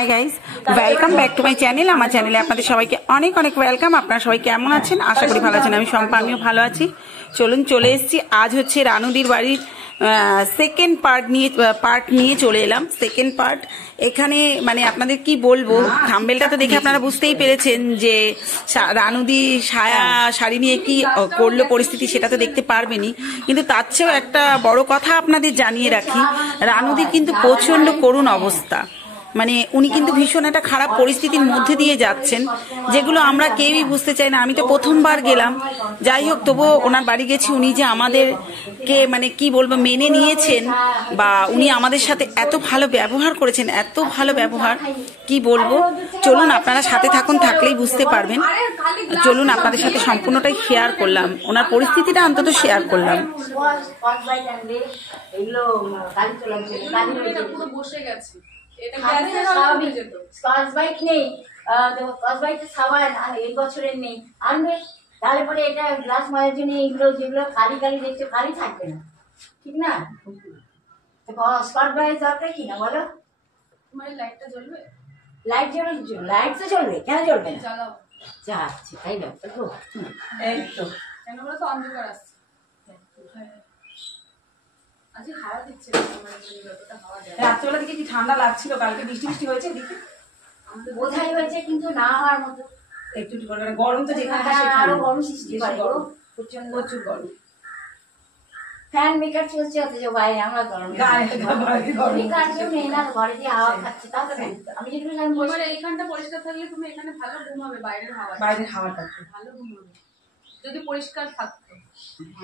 Hi guys, welcome back to my channel. আমার চ্যানেলে আপনাদের সবাইকে অনেক অনেক ওয়েলকাম। আপনারা সবাই কেমন আছেন? আশা করি ভালো আছেন। আমি শম্পা, আমিও ভালো আছি। চলুন, চলে এসেছি। আজ হচ্ছে রানুদির বাড়ির সেকেন্ড পার্ট নিয়ে চলে এলাম। সেকেন্ড পার্ট এখানে মানে আপনাদের কি বলবো, থাম্বনেলটা তো দেখে আপনারা বুঝতেই পেরেছেন যে রানুদি সায়া শাড়ি নিয়ে কি করলো পরিস্থিতি, সেটা তো দেখতে পারবেনই। কিন্তু তার চেয়েও একটা বড় কথা আপনাদের জানিয়ে রাখি, রানুদির কিন্তু প্রচন্ড করুণ অবস্থা। মানে উনি কিন্তু ভীষণ একটা খারাপ পরিস্থিতির মধ্যে দিয়ে যাচ্ছেন, যেগুলো আমরা কেউই বুঝতে চাই না। আমি তো প্রথমবার গেলাম, যাই হোক, তবুও ওনার বাড়ি গেছি। উনি যে আমাদেরকে মানে কি বলবো মেনে নিয়েছেন, বা উনি আমাদের সাথে এত ভালো ব্যবহার করেছেন, এত ভালো ব্যবহার কি বলবো। চলুন আপনারা সাথে থাকুন, থাকলেই বুঝতে পারবেন। চলুন আপনাদের সাথে সম্পূর্ণটাই শেয়ার করলাম, ওনার পরিস্থিতিটা অন্তত শেয়ার করলাম। এই বছরের নেই, আনবে তাহলে পরে এটা গ্লাস মারার জন্য এইগুলো যেগুলো কালি কালি দেখছো কালি থাকবে না, ঠিক না? স্কচ ব্রাইট দরকার কি না বলো? লাইটটা জ্বলবে? লাইট জ্বলবে, লাইট তো জ্বলবে, কেন জ্বলবে না? জ্বালাও। যাচ্ছে তাই না? এই তো কেন বলো তো, অন্ধকার আসছে। আজকে হাওয়া দিচ্ছে, যতটা হাওয়া যায়। রাত্রেবেলা দিকে কি ঠান্ডা লাগছিল, কালকে বৃষ্টি বৃষ্টি হয়েছে এদিকে বোঝাই হয়েছে, কিন্তু না হওয়ার মতো। একটু একটু করে গরম তো যেখানে আরো গরম সৃষ্টি করে, প্রচুর গরম। ফ্যান মেকার চলছে, অথচ বাইরে আমরা গরম নেই না, ঘরে দিয়ে হাওয়া খাচ্ছে। তাহলে আমি যেটুকু জানি এইখানটা পরিষ্কার থাকলে তুমি এখানে ভালো ঘুম হবে, বাইরের হাওয়াটা ভালো ঘুম হবে যদি পরিষ্কার থাকতো।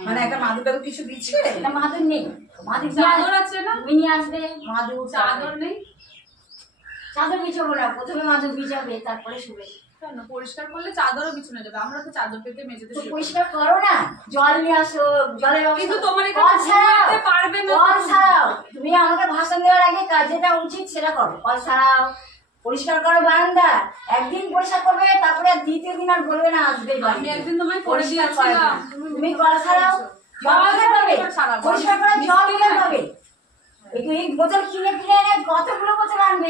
মানে একটা মাদুর টাদুর কিছু দিচ্ছে না? মাদুর নেই, মাদুর চাদর আছে না? মিনি আসবে, মাদুর চাদর নেই। চাদর বিছাবো না, প্রথমে মাদুর বিছাবে তারপরে শুবে। কেন? পরিষ্কার করলে চাদরও বিছানো যাবে। আমরা তো চাদর পেতে মেঝেতে শুই। পরিষ্কার করো না, জল নিয়ে আসো, জলের কিন্তু তোমার এখানে পারবে না। কল ছাড়াও, তুমি আমাকে ভাষণ দেওয়ার আগে কাজ যেটা উচিত সেটা করো। কল ছাড়াও, পরিষ্কার করো বারান্দা। একদিন পরিষ্কার করবে, তারপরে দ্বিতীয় দিন আর বলবে না আসবে। আমি একদিন তোমায় করে দিয়েছিলাম, তুমি কল ছাড়াও, জল কোথায় পাবে? পরিষ্কার করার জল কোথায় পাবে? এই বোতল কিনে কিনে এনে কতগুলো বোতল আনবে?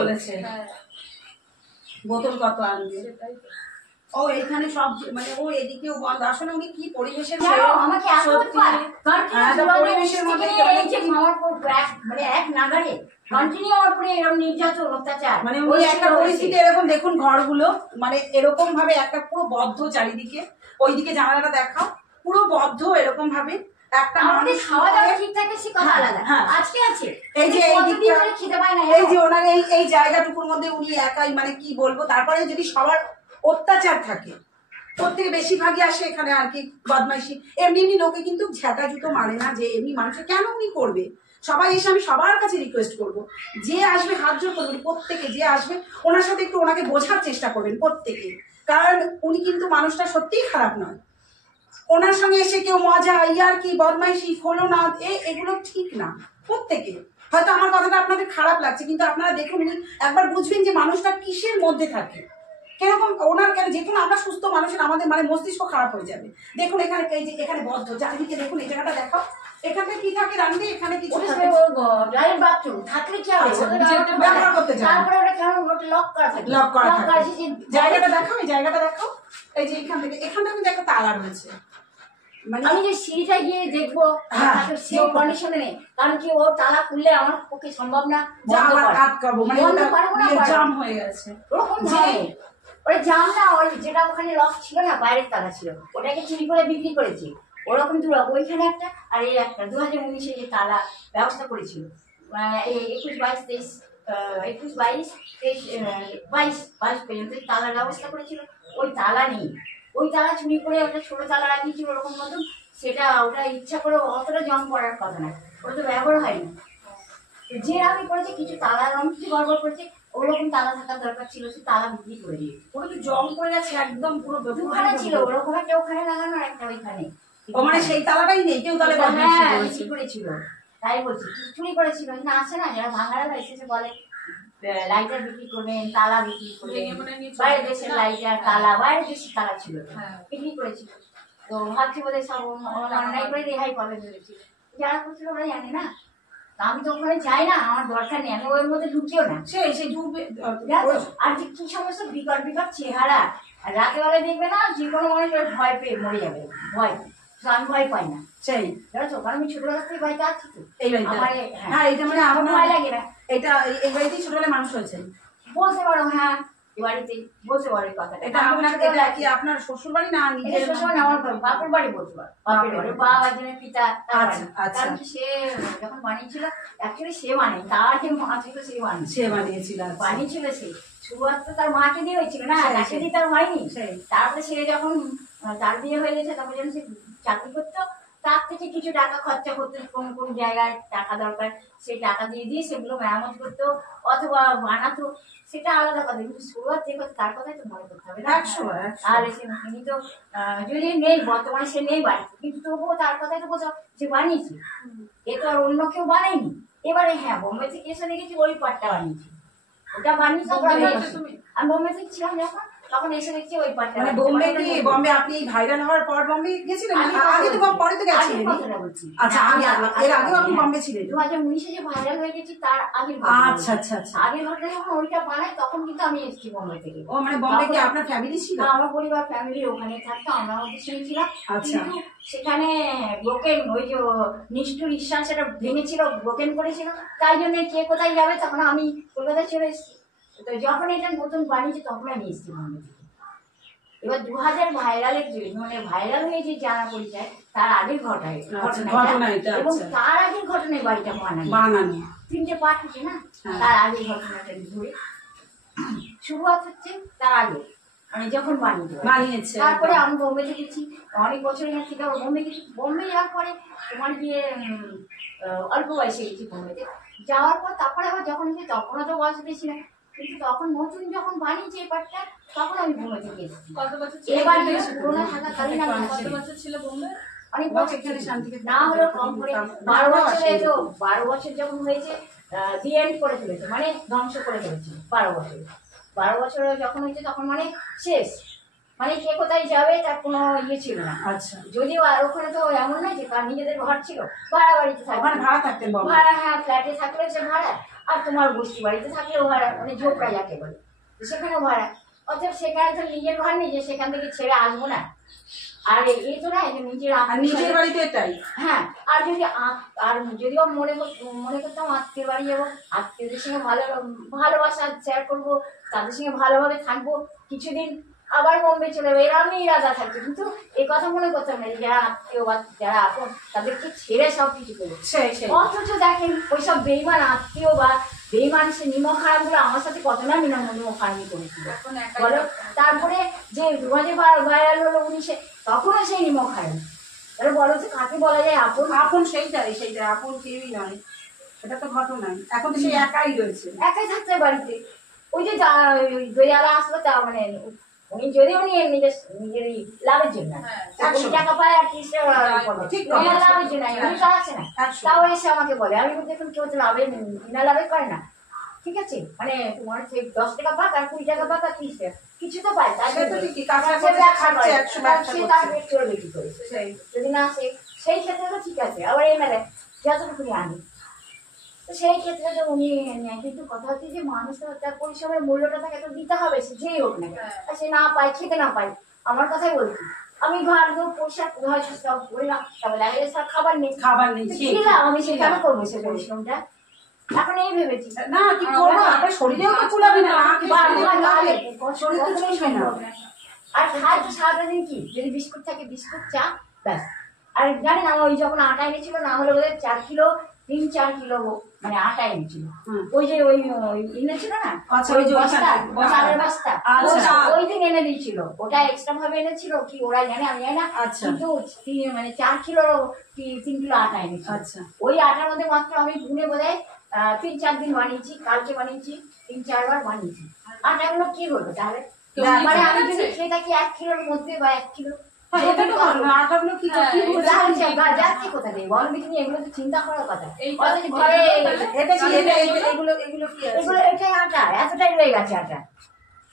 বলেছে বোতল কত আনবে। ও এখানে সব মানে ও এদিকেও বন্ধ। আসলে উনি কি পরিবেশের আমাকে পরিবেশের মধ্যে মানে এক নাগারে কন্টিনিউ আমার উপরে এরকম নির্যাতন অত্যাচার। মানে উনি একটা পরিস্থিতি এরকম দেখুন, ঘরগুলো মানে এরকম ভাবে একটা পুরো বদ্ধ চারিদিকে। ওইদিকে জানালাটা দেখাও, পুরো বদ্ধ এরকম ভাবে। একটা আমাদের খাওয়া দাওয়া ঠিকঠাক আছে, কথা আলাদা। আজকে আছে এই যে খেতে পায় না, এই যে ওনার এই জায়গাটুকুর মধ্যে উনি একাই, মানে কি বলবো। তারপরে যদি সবার অত্যাচার থাকে, প্রত্যেকে বেশিরভাগই আসে এখানে আর কি বদমাইশি। এমনি লোকে কিন্তু ঝেঁটা জুতো মারে না, যে এমনি মানুষের কেন উনি করবে। সবাই এসে আমি সবার কাছে রিকোয়েস্ট করবো, যে আসবে হাত জোর করবেন প্রত্যেকে, যে আসবে ওনার সাথে একটু ওনাকে বোঝার চেষ্টা করবেন প্রত্যেকে। কারণ উনি কিন্তু মানুষটা সত্যিই খারাপ নয়। ওনার সঙ্গে এসে কেউ মজা ইয়ার কি বদমাইশি হলো না, এগুলো ঠিক না। প্রত্যেকে হয়তো আমার কথাটা আপনাদের খারাপ লাগছে, কিন্তু আপনারা দেখুন, উনি একবার বুঝবেন যে মানুষটা কিসের মধ্যে থাকে, কিরকম ওনার। কেন যেহেতু আমরা সুস্থ মানুষের, আমাদের মানে মস্তিষ্ক খারাপ হয়ে যাবে। দেখুন এখানে এই যে এখানে বদ্ধ চারিদিকে, দেখুন এই জায়গাটা দেখাও, এখানে কি থাকে রান্দি, এখানে কিছু বাথরুম থাকলে কি হবে? ব্যবহার করতে যাবে, তারপরে ওটা কেন লক করা থাকে, লক করা থাকে। জায়গাটা দেখাও, এই জায়গাটা দেখাও, এই যে এখান থেকে কিন্তু একটা তালা রয়েছে। মানে আমি যে সিঁড়িটা গিয়ে দেখবো সেই কন্ডিশনে নেই, কারণ কি ও তালা খুললে আমার পক্ষে সম্ভব না, আটকাবো, মানে জাম হয়ে গেছে ওরকম ধরনের। ওটা জাম না, ওই যেটা ওখানে লক ছিল না, বাইরের তালা ছিল, ওটাকে চুরি করে বিক্রি করেছি। ওরকম দু রকম, ওইখানে একটা আর এই একটা 2019-এ যে তালা ব্যবস্থা করেছিল, 21-22 পর্যন্ত তালা ব্যবস্থা করেছিল। ওই তালা নেই, ওই তালা চুরি করে ওটা ছোট তালা রাখিয়েছিল ওরকম মতন। সেটা ওটা ইচ্ছা করে অতটা জং করার কথা না, ওটা তো ব্যবহার হয়নি। যে আমি করেছি কিছু তালা রং কিছু গড়বড় করেছে, ওরকম তালা থাকার দরকার ছিল, সে তালা বিক্রি করে দিয়েছে। ওটা তো জং করে গেছে একদম, পুরো ওখানে ছিল ওরকম একটা, ওখানে লাগানো আর একটা ওইখানে। মানে সেই তালাটাই নেই, কেউ তাহলে বিক্রি করেছিল। তাই বলছি চুরি করেছিল না, আছে না যারা ভাঙারা এসেছে বলে লাইটার বিক্রি করবেন, তালা বিক্রি করবেন, বাইরের দেশের লাইটার তালা, বাইরের দেশের তালা ছিল, বিক্রি করেছিল। তো ভাবছি বোধহয় সব অন্যায় করে রেহাই পাবে ভেবেছিল, যারা করছিল ওরা জানে না। তা আমি তো ওখানে যাই না, আমার দরকার নেই, আমি ওর মধ্যে ঢুকিও না। সেই ঢুকবে আর যে কি সমস্ত বিকট বিকট চেহারা, আর রাতের বেলা দেখবে না যে কোনো মানুষ ভয় পেয়ে মরে যাবে, ভয়। তো আমি ভয় পাই না, সেই জানো, কারণ আমি ছোটবেলা থেকে বাড়িতে আছি তো এই বাড়িতে। আমার হ্যাঁ, এটা মানে আমার আপনার ভয় লাগে না। এটা এই বাড়িতেই ছোটবেলায় মানুষ হয়েছে, বলতে পারো, হ্যাঁ এ বাড়িতে বলতে পারো এই কথাটা। এটা আপনার, এটা কি আপনার শ্বশুর বাড়ি না এটা নিজের? শ্বশুর না, আমার বাপের বাড়ি বলতে পারো, বাপের বাড়ি, বাবা একজনের পিতা তার আচ্ছা, বাড়ি। আচ্ছা। কারণ কি সে যখন বানিয়েছিল, অ্যাকচুয়ালি সে বানায়, তার যে মা ছিল সে বানিয়েছিল, সে বানিয়েছিল, আচ্ছা। বানিয়েছিল সে। শুরুয়াত তো তার মাকে দিয়ে হয়েছিল না, সেই, তাকে দিয়ে তার হয়নি। সেই। তারপরে সে যখন তার বিয়ে হয়ে গেছে, তারপরে যখন সে চাকরি করতো, তার থেকে কিছু টাকা খরচা করতো, কোন কোন জায়গায় টাকা দরকার সেই টাকা দিয়ে দিয়ে সেগুলো মেরামত করতো অথবা বানাতো, সেটা আলাদা কথা। কিন্তু শুরুয়াত যে কথা, তার কথাই তো মনে করতে হবে না। 100 আর তিনি তো যদি নেই, বর্তমানে সে নেই বাড়িতে, কিন্তু তবুও তার কথাই তো বোঝাও যে বানিয়েছি, এ তো আর অন্য কেউ বানায়নি। এবারে হ্যাঁ, বোম্বে থেকে এসে দেখেছি ওই পাটটা বানিয়েছি, ওটা বানিয়েছি। আমি বোম্বে থেকে ছিলাম যখন, তখন এসে দেখছি ওই পাটটা। মানে বোম্বে কি, বোম্বে আপনি ভাইরাল হওয়ার পর বোম্বে গেছিলেন? আগে তো পরে তো গেছিলেন। আচ্ছা, এর আগেও আপনি বোম্বে ছিলেন? 2019-এ যে ভাইরাল হয়ে গেছি তার আগের আচ্ছা আচ্ছা আচ্ছা। আগের ঘটনা যখন ওইটা বানাই, তখন কিন্তু আমি এসেছি বোম্বে থেকে। ও মানে বোম্বে কি আপনার ফ্যামিলি ছিল? না, আমার পরিবার ফ্যামিলি ওখানে থাকতো, আমরা ওদের সঙ্গে ছিলাম। আচ্ছা। কিন্তু সেখানে ব্রোকেন, ওই যে নিষ্ঠুর ঈশ্বর সেটা ভেঙেছিল, ব্রোকেন করেছিল, তাই জন্য কে কোথায় যাবে, তখন আমি কলকাতায় চলে এসেছি। তো যখন এটা নতুন বানিয়েছি তখন আমি এসেছি বোম্বে থেকে। এবার 2000 ভাইরালের মানে ভাইরাল হয়ে যে জানা পরিচয়, তার আগের ঘটনা এটা, এবং আচ্ছা। তার আগের ঘটনায় বাড়িটা বানানো 3টে পার্ট হচ্ছে না, হ্যাঁ। তার আগের ঘটনাটা ধরে শুরুয়াত হচ্ছে তার আগে, মানে যখন বানিয়েছে। তারপরে আমি বোম্বে থেকেছি অনেক বছর থেকে, বোম্বে গেছি। বোম্বে যাওয়ার পরে তোমার গিয়ে অল্প বয়সে গেছি বোম্বেতে। যাওয়ার পর তারপরে আবার যখন গিয়ে, তখনও তো বয়স বেশি না, কিন্তু তখন নতুন যখন বানিয়েছি এই পার্টটা, তখন আমি বোম্বে থেকে এসেছি। কত বছর এবার পুরোনো থাকাকালীন আমি কত বছর ছিল বোম্বে? অনেক বছর এখানে না হলেও কম করে 12 বছরে, তো 12 বছর যখন হয়েছে দি এন্ড করে ফেলেছে, মানে ধ্বংস করে ফেলেছে। 12 বছর যখন হয়েছে তখন মানে শেষ, মানে কে কোথায় যাবে তার কোনো ইয়ে ছিল না। আচ্ছা। যদিও আর ওখানে তো এমন নয় যে তার নিজেদের ঘর ছিল, ভাড়া বাড়িতে থাকবে, ওখানে ভাড়া থাকতেন বাবা? ভাড়া, হ্যাঁ, ফ্ল্যাটে থাকলে সে ভাড়া, আর তোমার বস্তি বাড়িতে থাকলেও ভাড়া, মানে ঝোপড়া যাকে বলে, সেখানেও ভাড়া। অর্থাৎ সেখানে তো নিজের ঘর নেই যে সেখান থেকে ছেড়ে আসবো না। আর এই তো না যে নিজের বাড়িতে এটাই। হ্যাঁ, আর যদি আর যদিও মনে করতাম আত্মীয় বাড়ি যাবো, আত্মীয়দের সঙ্গে ভালোবাসা শেয়ার করবো, তাদের সঙ্গে ভালোভাবে থাকবো কিছুদিন, আবার বোম্বে চলে যাবো, এরা আমি ইরাদা থাকছে। কিন্তু এই কথা মনে করতাম না যে যারা আত্মীয় বা যারা আপন, তাদেরকে ছেড়ে সবকিছু করবো। অথচ দেখেন ওইসব বেইমান আত্মীয় বা বেইমান সে নিমক হারাম গুলো আমার সাথে কত না নিমক হারামি করেছিল বলো। তারপরে যে 2000 ভাইরাল হলো 19-এ, তখনও সেই নিমক হারাম। তাহলে বলো যে কাকে বলা যায় আপন? আপন সেইটাই আপন কেউই নয়, এটা তো ঘটনাই। এখন তো সেই একাই রয়েছে, একাই থাকতে বাড়িতে। ওই যে দয়ালা আসলো, তা মানে উনি যদিও উনি নিজের লাভের জন্য 1 টাকা পায় আর 30 টাকা লাভের জন্য, উনি তো আসে না, তাও এসে আমাকে বলে। আমি দেখুন কেউ তো বিনা লাভে করে না, ঠিক আছে, মানে তোমার 10 টাকা পাক আর 20 টাকা পাক আর 30 টাকা কিছু তো পায়, তার যদি না আসে সেই ক্ষেত্রে তো ঠিক আছে। আবার এই মেলে যতটুকুনি আনি, তো সেই ক্ষেত্রে তো উনি নেয়। কিন্তু কথা হচ্ছে যে মানুষ তো তার পরিশ্রমের মূল্যটা তাকে তো দিতে হবে, সে যেই হোক না, আর সে না পায়, খেতে না পায়। আমার কথাই বলছি, আমি ঘর পোশাক সব করলাম, তবে লাগে সব খাবার নেই, দিলাম, আমি সে কেন করবো সে পরিশ্রমটা? এখন এই ভেবেছি না কি করবো, আপনার শরীরেও তো কুলাবে না, আর খাই তো সারাটা দিন কি, যদি বিস্কুট থাকে বিস্কুট, চা, ব্যাস। আর জানেন আমার ওই যখন আটা এনেছিল, না হলে বোধহয় 3-4 কিলো মানে আটা এনেছিল। ওই যে ওই এনেছিল না, ওই চালের বস্তা, ওই দিন এনে দিয়েছিল। ওটা এক্সট্রা ভাবে এনেছিল কি ওরা জানে, আমি জানি না, কিন্তু মানে 4 কিলো 3 কিলো আটা এনেছিল। ওই আটার মধ্যে মাত্র আমি গুনে বোধহয় 3-4 দিন বানিয়েছি, কালকে বানিয়েছি, 3-4 বার বানিয়েছি। আটাগুলো কি হলো তাহলে? মানে আমি যদি খেয়ে থাকি 1 কিলোর মধ্যে বা 1 কিলো, যাচ্ছে কোথা থেকে বল বিকিনি? এগুলো তো চিন্তা করার কথা। এটাই আটা, এতটাই রয়ে গেছে আটা,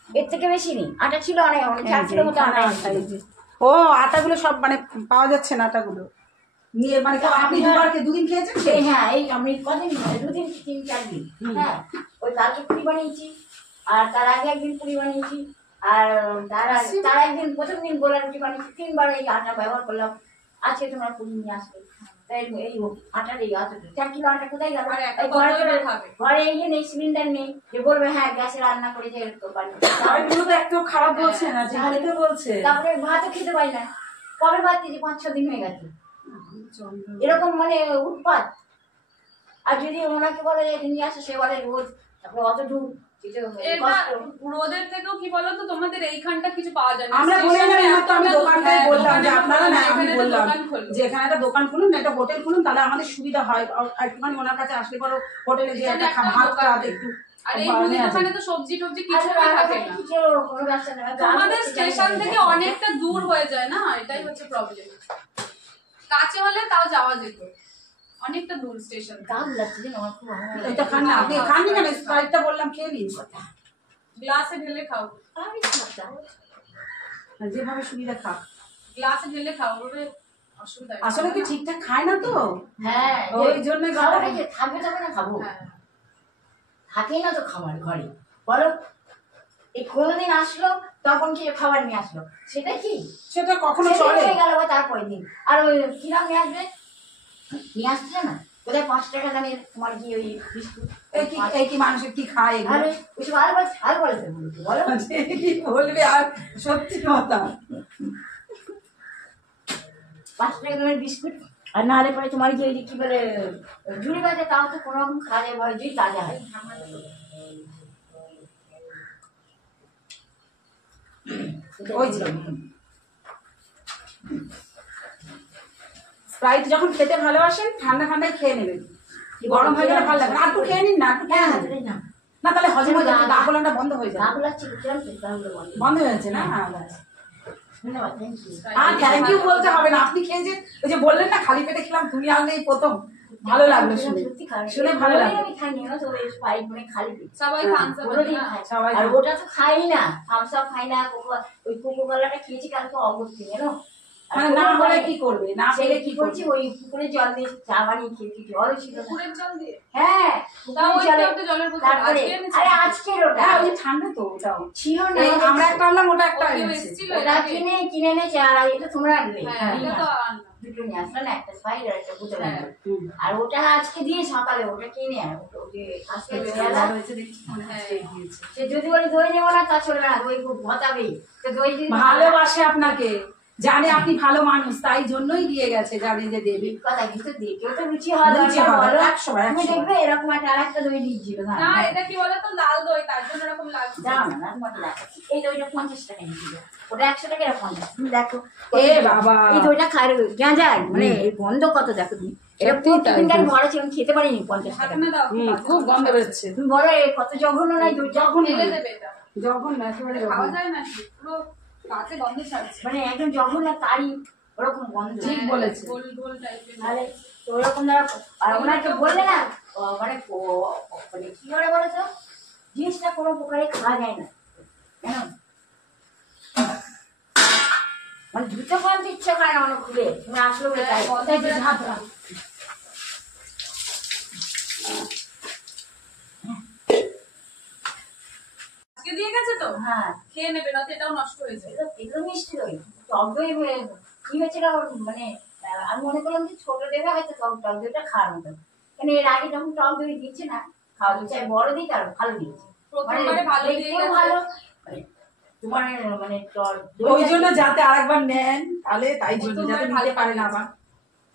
এর থেকে বেশি নেই। আটা ছিল অনেক, 4 কিলো মতো আটা। ও আটাগুলো সব মানে পাওয়া যাচ্ছে না, আটাগুলো নিয়ে মানে আপনি দুদিন খেয়েছেন? হ্যাঁ, এই আমি কদিন 2 দিন 3-4 দিন। হ্যাঁ, ওই কালকে পুরি বানিয়েছি, আর তার আগে একদিন পুরি বানিয়েছি, আর তার একদিন প্রথম দিন গোলা রুটি বানিয়েছি। 3 বার এই আটা ব্যবহার করলাম। আজকে তোমরা পুরি নিয়ে আসবে, তাই এই আটার এই আটা 4 কিলো আটা কোথায় গেল? ঘরে এই নেই, সিলিন্ডার নেই, যে বলবে হ্যাঁ গ্যাসে রান্না করে যে একটু খারাপ বলছে না, যে বলছে। তারপরে ভাতও খেতে পারি না। কবে ভাত খেয়েছি? 5-6 দিন হয়ে গেছে। এরকম মানে উৎপাত। আর যদি ওনাকে বলে নিয়ে আসে, সে বলে রোজ, তারপরে অত দূর রোদের থেকেও কি বলতো তোমাদের এইখানটা কিছু পাওয়া যায় না। আমরা আমি দোকানটাই বললাম যে আপনারা না, আমি বললাম যে এখানে একটা দোকান খুলুন, একটা হোটেল খুলুন, তাহলে আমাদের সুবিধা হয়। একটুখানি ওনার কাছে আসলে পরে হোটেলে গিয়ে একটা ভাত খাওয়া একটু। আর এই দোকানে তো সবজি টবজি কিছু থাকে না, আমাদের স্টেশন থেকে অনেকটা দূর হয়ে যায় না, এটাই হচ্ছে প্রবলেম। কাছে হলে তাও যাওয়া যেত, অনেকটা দূর স্টেশন। দাম লাগছে যে আমার খুব ভালো লাগে। এটা খান না, আপনি খাননি কেন? স্প্রাইটটা বললাম খেয়ে নিন, গ্লাসে ঢেলে খাও, আমি যেভাবে সুবিধা খাও। গ্লাসে ঢেলে খাও, ওভাবে অসুবিধা। আসলে কি ঠিকঠাক খায় না তো, হ্যাঁ ওই জন্য খাবারে যে থাকবে তবে না খাবো। থাকেই না তো খাবার ঘরে, বলো। এই কোনোদিন আসলো তখন কি খাবার নিয়ে আসলো, সেটা কি? সেটা কখনো চলে গেল বা তারপরে দিন। আর ওই কিরাম নিয়ে আসবে, নিয়ে আসছে না কোথায় 5 টাকা দামের তোমার কি ওই বিস্কুট। এই কি মানুষের কি খায়? ওইসব আর বলতে বলো কি বলবে? আর সত্যি কথা, 5 টাকা দামের বিস্কুট। আর না হলে পরে তোমার কি বলে ঝুড়ি বাজে, তাও তো কোনো রকম খাওয়া যায়, ভয় যদি তাজা হয়। স্প্রাইট যখন খেতে ভালোবাসেন ঠান্ডা ঠান্ডায় খেয়ে নেবেন, গরম হয়ে গেলে ভালো লাগে না। একটু খেয়ে নিন না, একটু খেয়ে নেবেন না, তাহলে হজম হয়ে যাবে, গা গোলাটা বন্ধ হয়ে যাবে। বন্ধ হয়ে যাচ্ছে না? আর থ্যাংক ইউ বলতে হবে না, আপনি খেয়ে যে ওই যে বললেন না খালি পেটে খেলাম, তুমি আনলে এই প্রথম, ভালো লাগলো শুনে, শুনে ভালো লাগলো। আর ওটা তো খাই না, থামস আপ খাই না, ওই কোকো কোলাটা খেয়েছি কালকে অবস্থি, জানো? না হলে কি করবে, না পেলে কি করছি? ওই পুকুরের জল দিয়ে চা বানিয়ে খেয়েছি, জলও ছিল না। পুকুরের জল দিয়ে? হ্যাঁ, তারপরে আরে আজকের ওটা ওই ঠান্ডা তো ওটাও ছিল না, আমরা একটা আনলাম, ওটা একটা ওটা কিনে এনেছে। আর এটা তোমরা আনলে দুটো নিয়ে আসলো না, একটা স্পাইড আর একটা বোতল। আর ওটা আজকে দিয়ে সকালে ওটা কিনে সে যদি বলি দই নেবো না, তা চলবে না, দই খুব ঘটাবেই। তো দই ভালোবাসে আপনাকে, জানে আপনি ভালো মানুষ, তাই জন্যই দিয়ে গেছে, জানে যে দেবে। কথা কিন্তু দেখেও তো রুচি হয়, তুমি দেখবে এরকম একটা আর একটা দই দিয়েছিল। না এটা কি বলতো, লাল দই, তার জন্য এরকম লাগছে। জানো না, তোমাকে লাগে এই দইটা 50 টাকা নিয়েছিল, ওটা 100 টাকা, 50। তুমি দেখো, এ বাবা, এই দইটা খাই যা যায়, মানে এই গন্ধ কত দেখো তুমি। এটা তিনটার ভরা ছিল, ভরে খেতে পারিনি 50 টাকা। খুব গন্ধ বেরোচ্ছে। তুমি বলো কত জঘন্য নাই দই, যখন দেবে এটা, যখন না একেবারে খাওয়া যায় না, পুরো কাছে গন্ধ ছাড়ছে, মানে একদম জঘন্য তারি ওরকম গন্ধ। ঠিক বলেছে, গোল গোল টাইপের। তাহলে তো ওরকম ধরো, আর ওনাকে বললে না মানে মানে কি করে বলো তো, জিনিসটা কোনো প্রকারে খাওয়া যায় না, জানো? মানে জুতো পালতে ইচ্ছা করে না অনেক খুলে, তুমি আসলো দিয়ে গেছে তো। হ্যাঁ, খেয়ে নেবে, না তো এটাও নষ্ট হয়ে যায়। এগুলো মিষ্টি দই, টক দই কি হয়েছিল মানে আমি মনে করলাম যে ছোট দেবে হয়তো টক দইটা খাওয়ার মতো, মানে এর আগে যখন টক দই দিচ্ছে না খাওয়া দিচ্ছে, বড় দিক আর ভালো দিচ্ছে, প্রথমবারে ভালো দিয়ে ভালো তোমার মানে ওই জন্য যাতে আরেকবার নেন, তাহলে তাই জন্য যাতে নিতে পারেন আবার,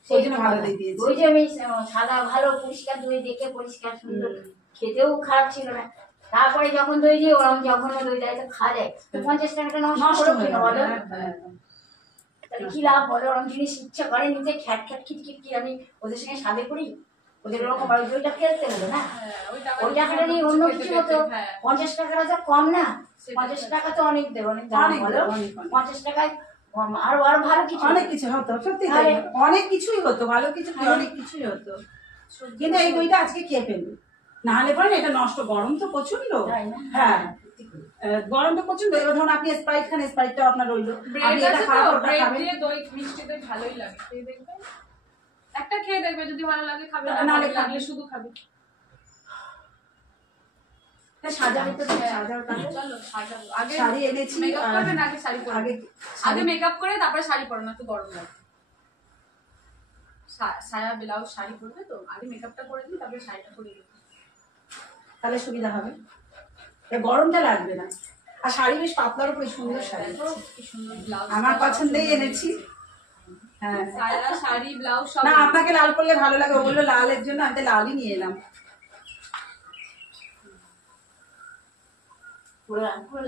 সেই জন্য ভালো দিয়ে দিয়েছি। ওই যে আমি সাদা ভালো পরিষ্কার দই দেখে, পরিষ্কার সুন্দর, খেতেও খারাপ ছিল না। তারপরে যখন দই দিয়ে ওরকম যখন দই দেয় তো খাওয়া যায়, 50 টাকাটা নষ্ট করে বলো, তাহলে কি লাভ বলো? ওরকম জিনিস ইচ্ছা করে নিতে, খ্যাট খ্যাট খিটখিট কি আমি ওদের সঙ্গে সাদে করি, ওদের ওরকম দইটা ফেলতে হলো না, ওই টাকাটা নিয়ে অন্য কিছু হতো। 50 টাকাটা তো কম না, 50 টাকা তো অনেক দেবো, অনেক দাম বলো। 50 টাকায় আরো ভালো কিছু, অনেক কিছু হতো, সত্যি অনেক কিছুই হতো, ভালো কিছু অনেক কিছুই হতো। কিন্তু এই দইটা আজকে খেয়ে ফেলবে, না হলে পরে এটা নষ্ট। গরম তো প্রচন্ড, হ্যাঁ গরম তো প্রচন্ড। এবার ধরুন আপনি স্প্রাইট খান, স্প্রাইটটাও আপনার রইলো, আপনি এটা খারাপ ওটা খাবেন। দই মিষ্টি দই ভালোই লাগে, দেখবেন একটা খেয়ে দেখবে, যদি ভালো লাগে খাবে, না, না না, ভালো খাবে। লাগলে শুধু খাবে। সাজাবে তো সাজাও তাহলে। চলো সাজাবো। আগে শাড়ি এনেছি, মেকআপ আর- করবে না আগে শাড়ি পরবে? আগে আগে মেকআপ করে তারপরে শাড়ি পরো, না তো গরম লাগে। সায়া ব্লাউজ শাড়ি পরবে তো, আগে মেকআপটা করে দিই তারপরে শাড়িটা পরে দিই। তাহলে সুবিধা হবে, গরমটা লাগবে না। আর শাড়ি বেশ পাতলার উপরে সুন্দর শাড়ি দেখো কি সুন্দর ব্লাউজ, আমার পছন্দেই এনেছি। হ্যাঁ সায়া শাড়ি ব্লাউজ সব। না, আপনাকে লাল পরলে ভালো লাগে, ও বললো লালের জন্য, আমি তো লালই নিয়ে এলাম।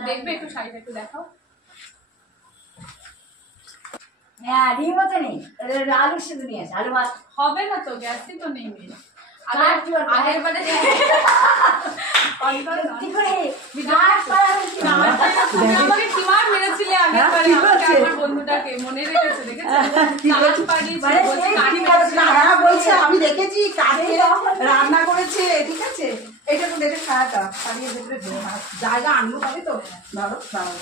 দেখবে একটু শাড়িটা একটু দেখাও। হ্যাঁ রিমোতে নেই, আলু সিদ্ধ নিয়ে আসে, আলু ভাত। হবে না তো, গ্যাসই তো নেই মেয়ে। কার কি হবে? আগের বারে কি করে কার পাড়া হচ্ছে না? তুমি আমাকে কিমার মেরেছিলে আগের বারে, কি আমাকে বলছে? আমার বন্ধুটাকে মনে রেখেছে, দেখেছো? কি কাজ বলছে? পাড়িয়েছে, মানে বলছে সে কাজ কি পাড়িয়েছে। না, হ্যাঁ বলছে, আমি দেখেছি কাকে রান্না করেছে, ঠিক আছে। এটা তো দেখে ছায়াটা ছাড়িয়ে ভেতরে জায়গা আনলো পাবে তো। ধরো দাঁড়াও,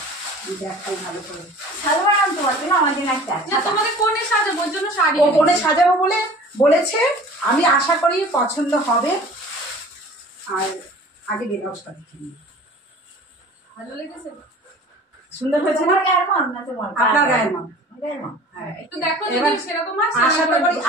দেখাই ভালো করে। সালোয়ার আনতে পারবে না আমার জন্য একটা। না, তোমাদের কোণে সাজাবো, ওর জন্য শাড়ি ও এনেছি। কোণে সাজাবো বলে বলেছে, আমি আশা করি পছন্দ হবে। আর আগে ব্লাউজটা দেখে নিই। ভালো লেগেছে? সুন্দর হয়েছে না? তোমার গায়ের মাপ না তোমার? আপনার গায়ের মাপ। গায়ের মাপ। হ্যাঁ, একটু দেখো যদি এবার সেরকম হয়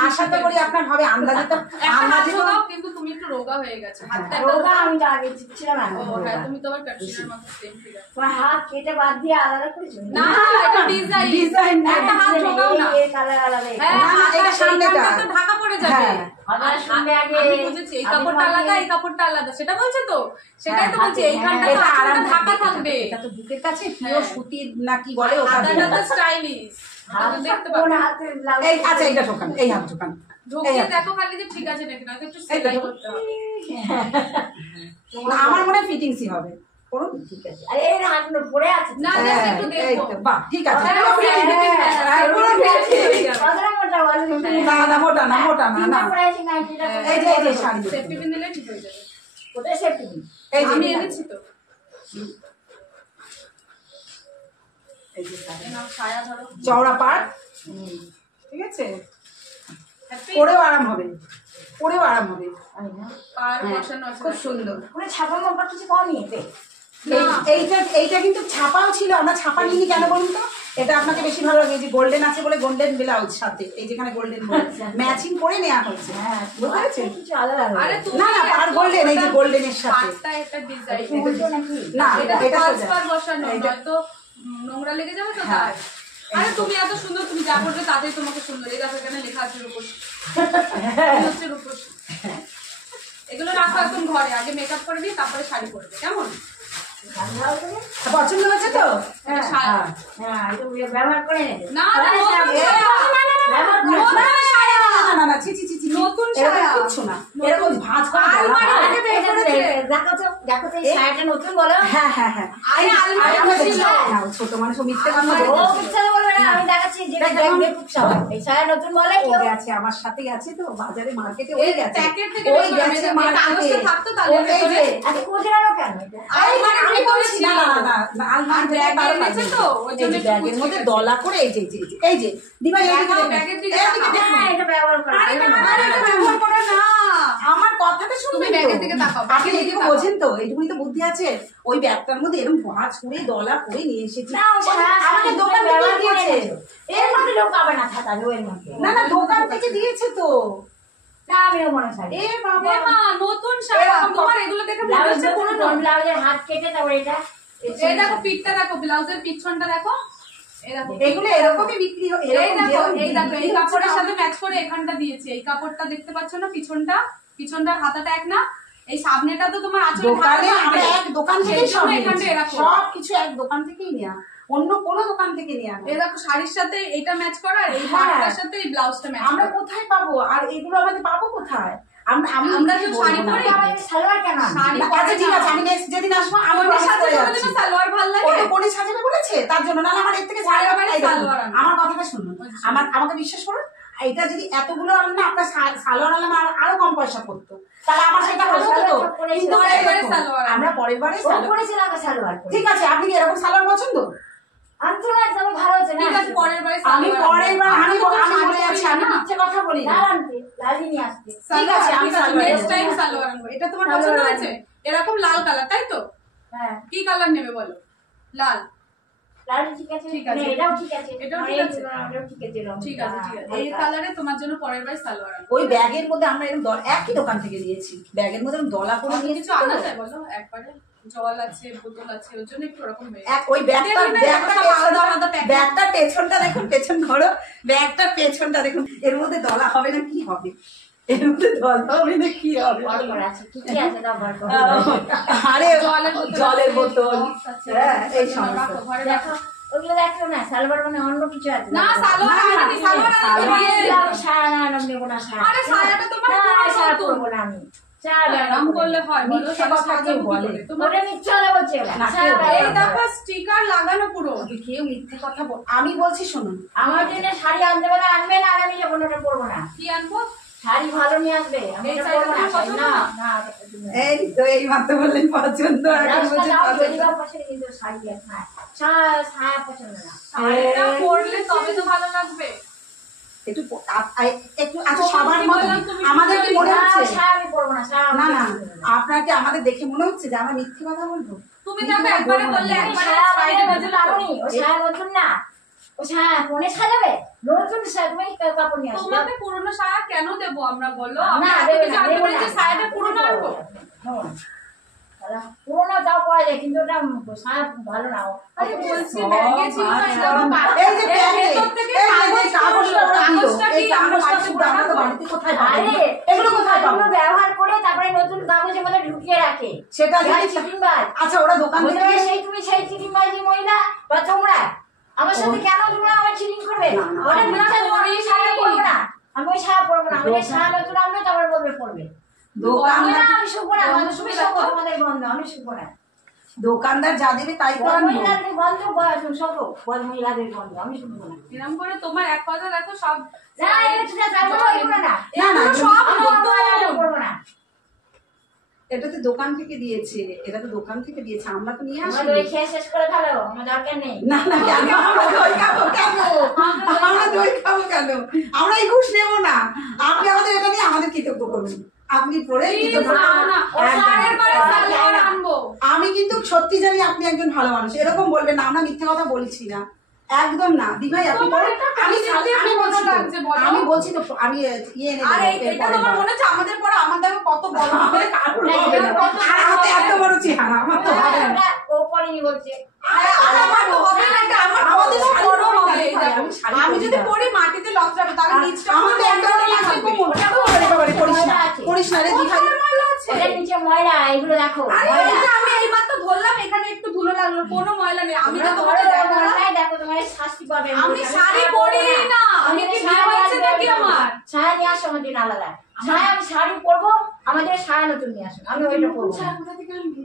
আশা তো করি আপনার হবে। আন্দাজে তো আন্দাজে তো দাও, কিন্তু তুমি একটু রোগা হয়ে গেছে হাতটা। রোগা আমি তো আগে ছিলাম না। ও হ্যাঁ, তুমি তো আবার ক্যাটরিনার মতো সেম ফিগার। তোমার হাত কেটে বাদ দিয়ে আলাদা করেছো? না, এটা ডিজাইন। ডিজাইন না। একটা হাত ঢোকাও না। এই কালার আলাদা। হ্যাঁ, না, না, এটা সামনেটা। এইখানটা তো ঢাকা পড়ে যাবে। হ্যাঁ। আমার সঙ্গে আগে আমি বুঝেছি, এই কাপড়টা আলাদা, এই কাপড়টা আলাদা, সেটা বলছে তো। সেটাই তো বলছি, এইখানটা তো এটা আরাম আরাম ঢাকা থাকবে। এটা তো বুকের কাছে পিওর হ্যাঁ। সুতির না কি বলে ওটা হাতাটা দিয়ে। তো স্টাইলিশ, দেখতে কোন পাবে। হাতে ব্লাউজ? এই আচ্ছা, এইটা ঢোকান, এই হাত ঢোকান। ঢোকিয়ে দেখো খালি যে ঠিক আছে নাকি, নয়তো একটু সেলাই করতে হবে। না, আমার মনে হয় ফিটিংসই হবে। করুন। ঠিক আছে। আরে এই হাতগুলো পড়ে আছে। না, হ্যাঁ, just একটু এই দেখো। তো, বাহ, ঠিক আছে। হ্যাঁ, পুরো হ্যাঁ, fitting। হ্যাঁ, পুরো fitting। কতটা মোটা বলো? না, না, মোটা না, মোটা না, না। পড়ে আছে না এটা? এই যে, এই যে শাড়ি দেখুন। সেফটি পিন দিলে ঠিক হয়ে যাবে। কোথায় সেফটি? এই যে, আমি এনেছি তো। এই যে শাড়ি। এই নাও ছায়া ধরো। চওড়া পাড়, ঠিক আছে। হ্যাপি পরেও আরাম হবে, পরেও আরাম হবে। পার হ্যাঁ, বসানো আছে। খুব সুন্দর। পুরো ছাপা মাপা কিছু কম নিয়েছে। এইটা কিন্তু ছাপাও ছিল। আমরা ছাপা নিইনি কেন বলুন তো? এটা আপনাকে বেশি ভালো লাগে, যে গোল্ডেন আছে বলে গোল্ডেন ব্লাউজ সাথে, এই যেখানে গোল্ডেন ম্যাচিং করে নেওয়া হয়েছে। হ্যাঁ, বুঝতে পেরেছেন? কিছু আলাদা আলাদা। আরে তুমি না, না, পার গোল্ডেন, এই যে গোল্ডেনের সাথে। পাটটা একটা ডিজাইন। উল্টো নাকি? না, এটা এটা পাঁচ সোজা। পার বসানো, এইটা- নয়তো নোংরা লেগে যাবে তো হ্যাঁ। তাই। আরে তুমি এত সুন্দর, তুমি যা করবে তাতেই তোমাকে সুন্দর। এই দেখো এখানে লেখা আছে রূপসী। এই হচ্ছে রূপসী। এগুলো রাখো এখন ঘরে, আগে মেকআপ করে দিই তারপরে শাড়ি পরবে, কেমন? ভালো করে? পছন্দ হয়েছে তো? এটা শাড়ি। হ্যাঁ, এটা ব্যবহার করে নেবে। না, না, নতুন শাড়ি। ব্যবহার করে নতুন শাড়ি। না, না, ছি, ছি, ছি, ছি। নতুন এরকম সায়া। কিচ্ছু না। এরকম ভাঁজ করা গলা আলমারি পাড়া। থেকে বের করেছে। দেখো তো, এই শাড়িটা নতুন বলো। হ্যাঁ, হ্যাঁ, হ্যাঁ। আরে আলমারি আমরা ছিল। দেখি না, ও ছোট মানুষ, ও মিথ্যে কথা ও বলে। মিথ্যা বলবে না, আমি দেখাচ্ছি যে দেখবে খুব সবাই। এই শাড়ি নতুন বলে ও কেউ। গেছে, আমার সাথে গেছে তো বাজারে, মার্কেটে ওই এই গেছে, প্যাকেট থেকে ওই বের করে গেছে নেবে। মার্কেটে। কাগজটা থাকতো তাহলে ওই ভেতরে। যে, আচ্ছা, কোথায় কেন এটা? আলমারি আমি থেকে বলছি, ছিল। না, না, না, না, আলমারি থেকে ব্যাগে বারো এনেছে পাঁচ তো, দিন। ওই এই জন্য যে একটু ব্যাগের মধ্যে কুচকে দলা করে, এই যে, এই যে, দিবা, এইদিকে দেখাও, দেখুন। ব্যাগের দিকে এইদিকে তাকাও। দেখুন। হ্যাঁ, এটা ব্যবহার করে। আরে না, না, এটা ব্যবহার করা না। আমার কথাটা শুনবেন তুমি তো? ব্যাগের দিকে তাকাও, আপনি ব্যাগের দিকে এইটুকু তাকাও। বোঝেন তো? এইটুকুই তো বুদ্ধি আছে। ওই ব্যাগটার মধ্যে এরকম ভাঁজ করে দলা করে নিয়ে এসেছি। না, ও সারা আমাকে সারা দোকান থেকে ব্যবহার দিয়েছে। করে নেবে। এর মধ্যে ঢোকাবে না খাতা, এর মধ্যে। না, না, দোকান থেকে দিয়েছে তো। না, আমিও মনে হয়। এ বাবা, এ মা, নতুন শাড়ি। এরকম তোমার এগুলো দেখে মনে ব্লাউজ হচ্ছে পুরনো। ব্লাউজের হাত কেটে তারপরে এটা। এই দেখো পিঠটা দেখো, ব্লাউজের পিছনটা দেখো। এই দেখো। এগুলো এরকমই বিক্রি হয়। এই এরকম দেখো, যেরকম এই দেখো, এই বিক্রি কাপড়ের হচ্ছে সাথে ম্যাচ করে এখানটা দিয়েছি। এই কাপড়টা দেখতে পাচ্ছ না, পিছনটার হাতাটা এক না। এই সামনেটা তো তোমার আঁচলে দোকানে আমরা এক দোকান থেকেই সব এখানটা নিয়েছি। এরকম। সব কিছু এক দোকান থেকেই নেওয়া, অন্য কোনো দোকান থেকে নেওয়া না। এই দেখো শাড়ির সাথে এটা ম্যাচ করা, আর এই হ্যাঁ। পাড়টার সাথে এই ব্লাউজটা ম্যাচ আমরা করা। কোথায় পাবো? আর এগুলো আমাদের পাবো কোথায়? আমরা তো শাড়ি পরি। সালোয়ার কেন? শাড়ি না, আচ্ছা ঠিক আছে, আমি নেক্সট যেদিন আসবো আমি কোনে promise করে সাজাবে যাচ্ছি। বলে না, সালোয়ার ভাল ও লাগে। তো কোনে সাজাবে বলেছে, তার জন্য। না, আমার এর থেকে সালোয়ার সালোয়ার, মানে এই দেখুন, সালোয়ার আনবে। আমার কথাটা শুনুন। আমাকে বিশ্বাস করুন, এটা যদি এতগুলো আনলে না, আপনার সালোয়ার আনলে আমার আরো কম পয়সা পড়তো, তাহলে আমার সেটা ভালো হতো। কিন্তু পরের এই বারে দেখুন, সালোয়ার আনবে। আমরা পরের বারে ও সালোয়ার। করেছিল আগে সালোয়ার করে। ঠিক আছে, আপনি কি এরকম সালোয়ার পছন্দ? আনছো না, তাহলে ভালো হচ্ছে না। ঠিক আছে, আজ পরের বারে আমি পরের বার আমি বলে যাচ্ছি, আমি না। মিথ্যে কথা বলি না। লাল আনতে, লালই নিয়ে আসতে। ঠিক আছে, আমি সালোয়ার নেক্সট টাইম নেবো। সালোয়ার আনবো। এটা তোমার পছন্দ হয়েছে? এরকম লাল কালার, তাই তো? হ্যাঁ, কি কালার নেবে বলো? লাল। লাল ঠিক আছে, ঠিক আছে। এটাও ঠিক আছে, এটাও ঠিক আছে। এটাও ঠিক আছে, রং। ঠিক আছে, ঠিক আছে। এই কালারে তোমার জন্য পরের বার সালোয়ার আনবো। ওই ব্যাগের মধ্যে আমরা এরকম একই দোকান থেকে দিয়েছি, ব্যাগের মধ্যে এরকম দলা করে কোনো নিয়ে কিছু আনা যায় বলো? একবারে জল আছে, বোতল আছে, ওর জন্য একটু ওরকম হয়ে যায়। ওই ব্যাগটার পেছনটা দেখুন, পেছন ধরো, ব্যাগটার পেছনটা দেখুন, এর মধ্যে দলা হবে না কি হবে, এর মধ্যে দলা হবে না কি হবে। ভর করা আছে, কি কি আছে দাও ভর করো। আরে জলের বোতল, box আছে, হ্যাঁ, এই রাখো, সমস্ত। ঘরে দেখো, রাখো। ওগুলো দেখো না, সালোয়ার মানে অন্য কিছু আছে। না, সালোয়ার আনবি, সালোয়ার আনবি। সায়া না নেবো না, সায়া। আরে সায়াটা তোমার না, পুরো সায়া নতুন। করবো না আমি। সায়া এরম করলে হয় বলো? মিথ্যে তাহলে কথা দিয়ে সাজাবো কি বলে। করে? তোমার ওটা মিথ্যে কথা বলছে ওরা। না, সায়া কেউ- এই বলে। দেখো স্টিকার লাগানো পুরো। কেউ মিথ্যে কথা বল, আমি বলছি শুনুন, আমার জন্য শাড়ি আনতে বলে আনবে না, আর আমি যখন ওটা পরবো না। কি আনবো? শাড়ি ভালো নিয়ে আসবে, আমি এই এটা শাড়িটা পরবো না। তোমার পছন্দ না, না? না, এটা পছন্দ না। এই তো এই মাত্র বললেন পছন্দ, আর এখন রাস্তা বলছেন দাও, পছন্দ। যদি বা পাশে কিন্তু শাড়ি আছে। হ্যাঁ, ছায়া পছন্দ না। শাড়িটা পরলে তবে তো ভালো লাগবে। একটু একটু আচ্ছা সবার মতো বললাম তুমি আমাদের কি মনে না, হচ্ছে? ছায়া আমি পরবো না, ছায়া না আমার না, পছন্দ না। আপনার কি আমাদের দেখে মনে হচ্ছে যে আমরা মিথ্যে কথা বলবো? তুমি দেখো একবারে বললে আমি একবারে ছায়া সাইডে মানে নতুন আনুনি, ও ছায়া নতুন না। ও ছায়া ফোনে সাজাবে, নতুন ছায়া তুমি কাপড় নিয়ে আসবে। তোমাকে পুরনো সায়া কেন দেবো আমরা বলো? না, আমরা এত দেবে কিছু না, আনতে দেবে পেরেছি, না। সায়াটা পুরনো আনবো? পুরোনো তাও পাওয়া যায়, কিন্তু ওটা ছায়া ভালো না। আরে বলছি ব্যাগে ছিল না, এটা আমার এই যে এর ব্যাগে, ভেতর থেকে এই যে কাগজ কাগজটা ওরা দিল, কাগজটা এই কি কাগজটা আমরা শুধু আমরা তো বাড়িতে কোথায় পাবো? আরে এগুলো কোথায় পাবো? এগুলো ব্যবহার করে তারপরে নতুন কাগজের মধ্যে ঢুকিয়ে রাখে। সেটা যাই যদি চিটিংবাজ। আচ্ছা ওরা দোকান বলতে থেকে পারে, তুমি সেই চিটিংবাজি মহিলা বা তোমরা আমার সাথে কেন তোমরা আমার চিটিং করবে? না, না, ওটা আমরা মিথ্যা, তোমার করিনি। ছায়া পরবো না, আমি ওই ছায়া পরবো না। আমি ওই ছায়া নতুন আনবে, তারপরে বলবে পড়বে। দোকানদার আমি শুকবো না, তুমি শুকবো, তোমাদের বন্ধ, আমি শুকবো না। দোকানদার যা দেবে তাই তো বড় আনবো। মহিলাদের বন্ধ, সব বড় মহিলাদের বন্ধ, আমি শুকবো না। এরকম করে তোমার এক কথা দেখো সব না, এটা ঠিক আছে, আমি বলবো না। না, না, এগুলো সব আমি নতুন। পরবো না। এটা তো দোকান থেকে দিয়েছে, এটা তো দোকান থেকে দিয়েছে, আমরা তো নিয়ে আমরা আসি। দই খেয়ে শেষ করে ফেলো, আমার দরকার নেই। না না, কেন আমরা দই খাবো কেন? আমরা দই খাবো কেন? আমরা এই ঘুষ নেবো না। আপনি আমাদের এটা নিয়ে আমাদের কৃতজ্ঞ করুন, আপনি পরে কৃতজ্ঞ না, করুন। না, ও সারের বারে সালোয়ার আনবো। আমি কিন্তু সত্যি জানি আপনি একজন ভালো মানুষ, এরকম বলবেন না, আমরা মিথ্যে কথা বলছি না, একদম না। দিভাই আপনি তোমার বলুন, এটা আমি পরিস্থিতি আমি বলছি কেমন তো, লাগছে বলো? আমি বলছি তো, আমি ইয়ে এনে আরে দেবো এটা এরপরের তোমার বার। মনে হচ্ছে আমাদের পরে আমার দেখো কত বড় হবে। কারোর হবে না। আর হাতে এত বড় চেহারা, আমার তো হবে না। ওটা ও পরেনি বলছে। আর আমার তো হবে না, এটা আমার আমাদের কত শাড়ি বড় পরি না, হবে এই দিভাই, দেখো। আমি শাড়ি আমি পরি যদি না। পরি মাটিতে লচড়াবে, তাহলে নিচটা আমার তো একটা ময়লা ময়লা থাকবে। থাকবে। বাবারে, বাবারে, করিস না, করিস না রে দিভাই। কোথায় ময়লা আছে? ওটার নিচে ময়লা, এগুলো দেখো আরে ময়লা। এই যে আমি এইমাত্র ধরলাম, এখানে একটু ধুলো লাগলো, কোনো ময়লা নেই। আমি তো তোমরা তোমাকে বড় দেখালাম। ময়লায় দেখো, তোমার শাস্তি পাবে। আমি শাড়ি পরি না, আমি কি বিয়ে হয়েছে নাকি আমার? ছায়া নিয়ে আসো আমার জন্য আলাদা। ছায়া আমি শাড়ি পরবো, আমাদের ছায়া নতুন নিয়ে আসো, আমি ওইটা পরবো না। কোথা থেকে আনবি?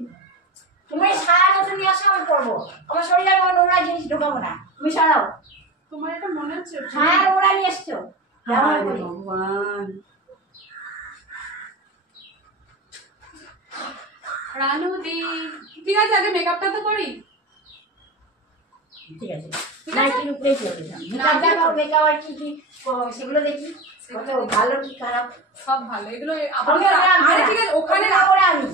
তুমি ছায়া নতুন নিয়ে আসো, আমি পরবো। আমার শরীরে আমি নোংরা জিনিস ঢোকাবো না, তুমি ছাড়াও। তোমার এটা মনে হচ্ছে? ছায়া নোংরা নিয়ে এসছো, ব্যবহার করি। ভগবান, রানুদি, ঠিক আছে আগে মেকআপটা তো করি। ঠিক আছে, নাইটির উপরেই চলে যাও। মেকআপ দেখাও, মেকআপ আর কি কি সেগুলো দেখি, কত ভালো কি খারাপ। সব ভালো, এগুলো আমি ওটা আনবো আরে না। ঠিক আছে, ওখানে ওটা রাখো। পরে আমি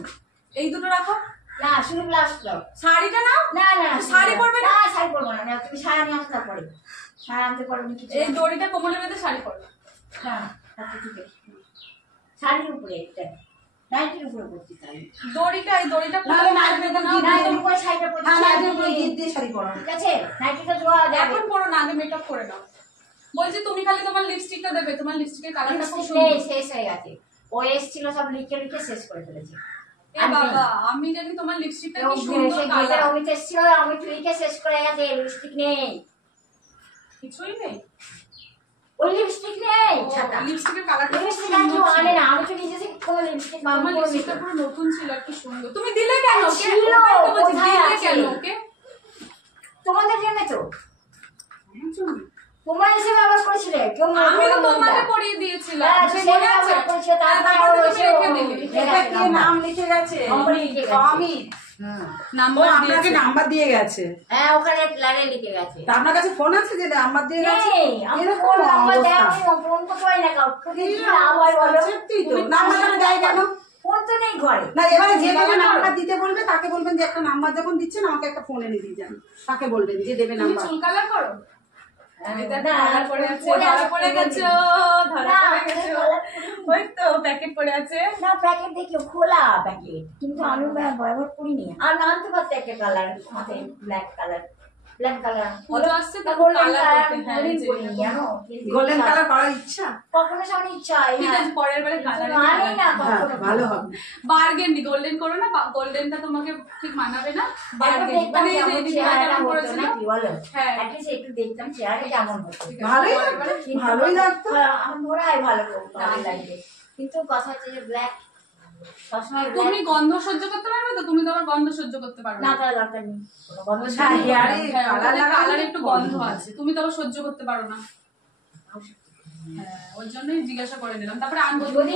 এই দুটো রাখো। না, শুধু গ্লাস দাও। শাড়িটা নাও। না না, শাড়ি পরবে না? না, শাড়ি পরবো না। না, তুমি ছায়া নিয়ে আসতে পরে, ছায়া আনতে পারো না কিছু। এই দড়িটা কোমরে বেঁধে শাড়ি পরবে। হ্যাঁ, আচ্ছা ঠিক আছে। শাড়ির উপরে একটা, নাইটির উপরে পরছি তাই। দড়িটা, এই দড়িটা নাহলে নাইটি বেঁধে নাও। নাইটির উপরে শাড়িটা পরছি। হ্যাঁ, নাইটির উপরে গিট দিয়ে শাড়ি পরা। ঠিক আছে, নাইটিটা ধোয়া যাবে। এখন পরো না, আগে মেকআপ করে নাও। বলছি তুমি খালি তোমার লিপস্টিকটা দেবে, তোমার লিপস্টিকের কালারটা খুব লিপস্টিক নেই, সুন্দর। শেষ হয়ে গেছে। ও এসেছিল সব লিখে লিখে শেষ করে ফেলেছে। এ বাবা, আমি জানি তোমার লিপস্টিকটা কি সে সুন্দর গেটে কালার। অমিত এসেছিল, অমিত লিখে শেষ করে গেছে, লিপস্টিক নেই। কিছুই নেই। ওই লিপস্টিক নেই, ছাতা। লিপস্টিকের কালারটা খুব লিপস্টিক আর কেউ সুন্দর আনে ছিল। না, আমি তো নিজে থেকে কোনো লিপস্টিক আমার মামা লিপস্টিকটা পুরো নতুন ছিল, একটু সুন্দর। তুমি দিলে কেন ওকে? ছিল, ওটাই তো বলছি, কোথায় দিলে আছে? কেন ওকে? তোমাদের জন্য তো, তোমরা এসে ব্যবহার করেছিলে, কেউ আমি তো তোমাকে পরিয়ে দিয়েছিলাম। হ্যাঁ, সে সে মনে ব্যবহার আছে? করেছিল, তারপরে তারপরে ও তুমি এসে রেখে দিলে। এটা কি নাম লিখে গেছে? নম্বর লিখে গেছে। অমিত। নাম্বার আপনাকে নাম্বার দিয়ে গেছে। হ্যাঁ ওখানে প্ল্যানে লিখে গেছে। তা আপনার কাছে ফোন আছে যে নাম্বার দিয়ে গেছে? আমি এরকম ফোন নাম্বার অবস্থা। দেয় ফোন করতে হয় না কাউকে, কি লাভ হয় বলো? সত্যি তো, নাম্বারটা দেয় কেন? ফোন তো নেই ঘরে। না, এবারে যে দেবে নাম্বার দিতে বলবে তাকে বলবেন যে একটা নাম্বার যখন দিচ্ছেন আমাকে একটা ফোন এনে দিয়ে যান, তাকে বলবেন যে দেবে তুমি নাম্বার। চুল কালার করো? না, ধরা পড়ে আছে, ধরা পড়ে গেছো, ধরা পড়ে গেছো। ওই তো প্যাকেট পড়ে আছে। না প্যাকেট দেখি খোলা প্যাকেট, কিন্তু আমি ব্যবহার করিনি। আর আনতে পারতে একটা কালার মাথায়, ব্ল্যাক কালার, ব্ল্যাক কালার পুজো আসছে তো গোল্ডেন কালার কালার করতে, হ্যাঁ, করিনি, যে- জানো? কিন্তু গোল্ডেন কালার করার ইচ্ছা? কখনো সামনে ইচ্ছা হয় ঠিক না, আছে, পরের বারে কালার আনি না হ্যাঁ, কখনো। ভালো হবে। বার্গেন্ডি গোল্ডেন করো না, গোল্ডেনটা তোমাকে ঠিক মানাবে না। একবার বার্গেন্ডি দেখতাম মানে এই যে কেমন দিদিভাই চেহারাটা কেমন হতো করেছিল। না, কি বলো? হ্যাঁ। At least একটু দেখতাম চেহারা কেমন হতো। ভালোই পরের লাগতো, বারে ভালোই লাগতো। আমার মনে হয় ভালো লাগবে, কিন্তু কথা হচ্ছে যে ব্ল্যাক সবসময় তুমি ব্ল্যাক গন্ধ সহ্য করতে পারবে তো? তুমি তো আবার গন্ধ সহ্য করতে পারবে না, না। তার দরকার নেই। কোনো গন্ধ হ্যাঁ, ছাড়া ইয়ারে হ্যাঁ, কালার ওটাতে লাগালে কালারে একটু গন্ধ গন্ধ আছে, তুমি তো আবার সহ্য করতে পারো না। হ্যাঁ, ওই জন্যই জিজ্ঞাসা করে নিলাম। তারপরে আনবো যদি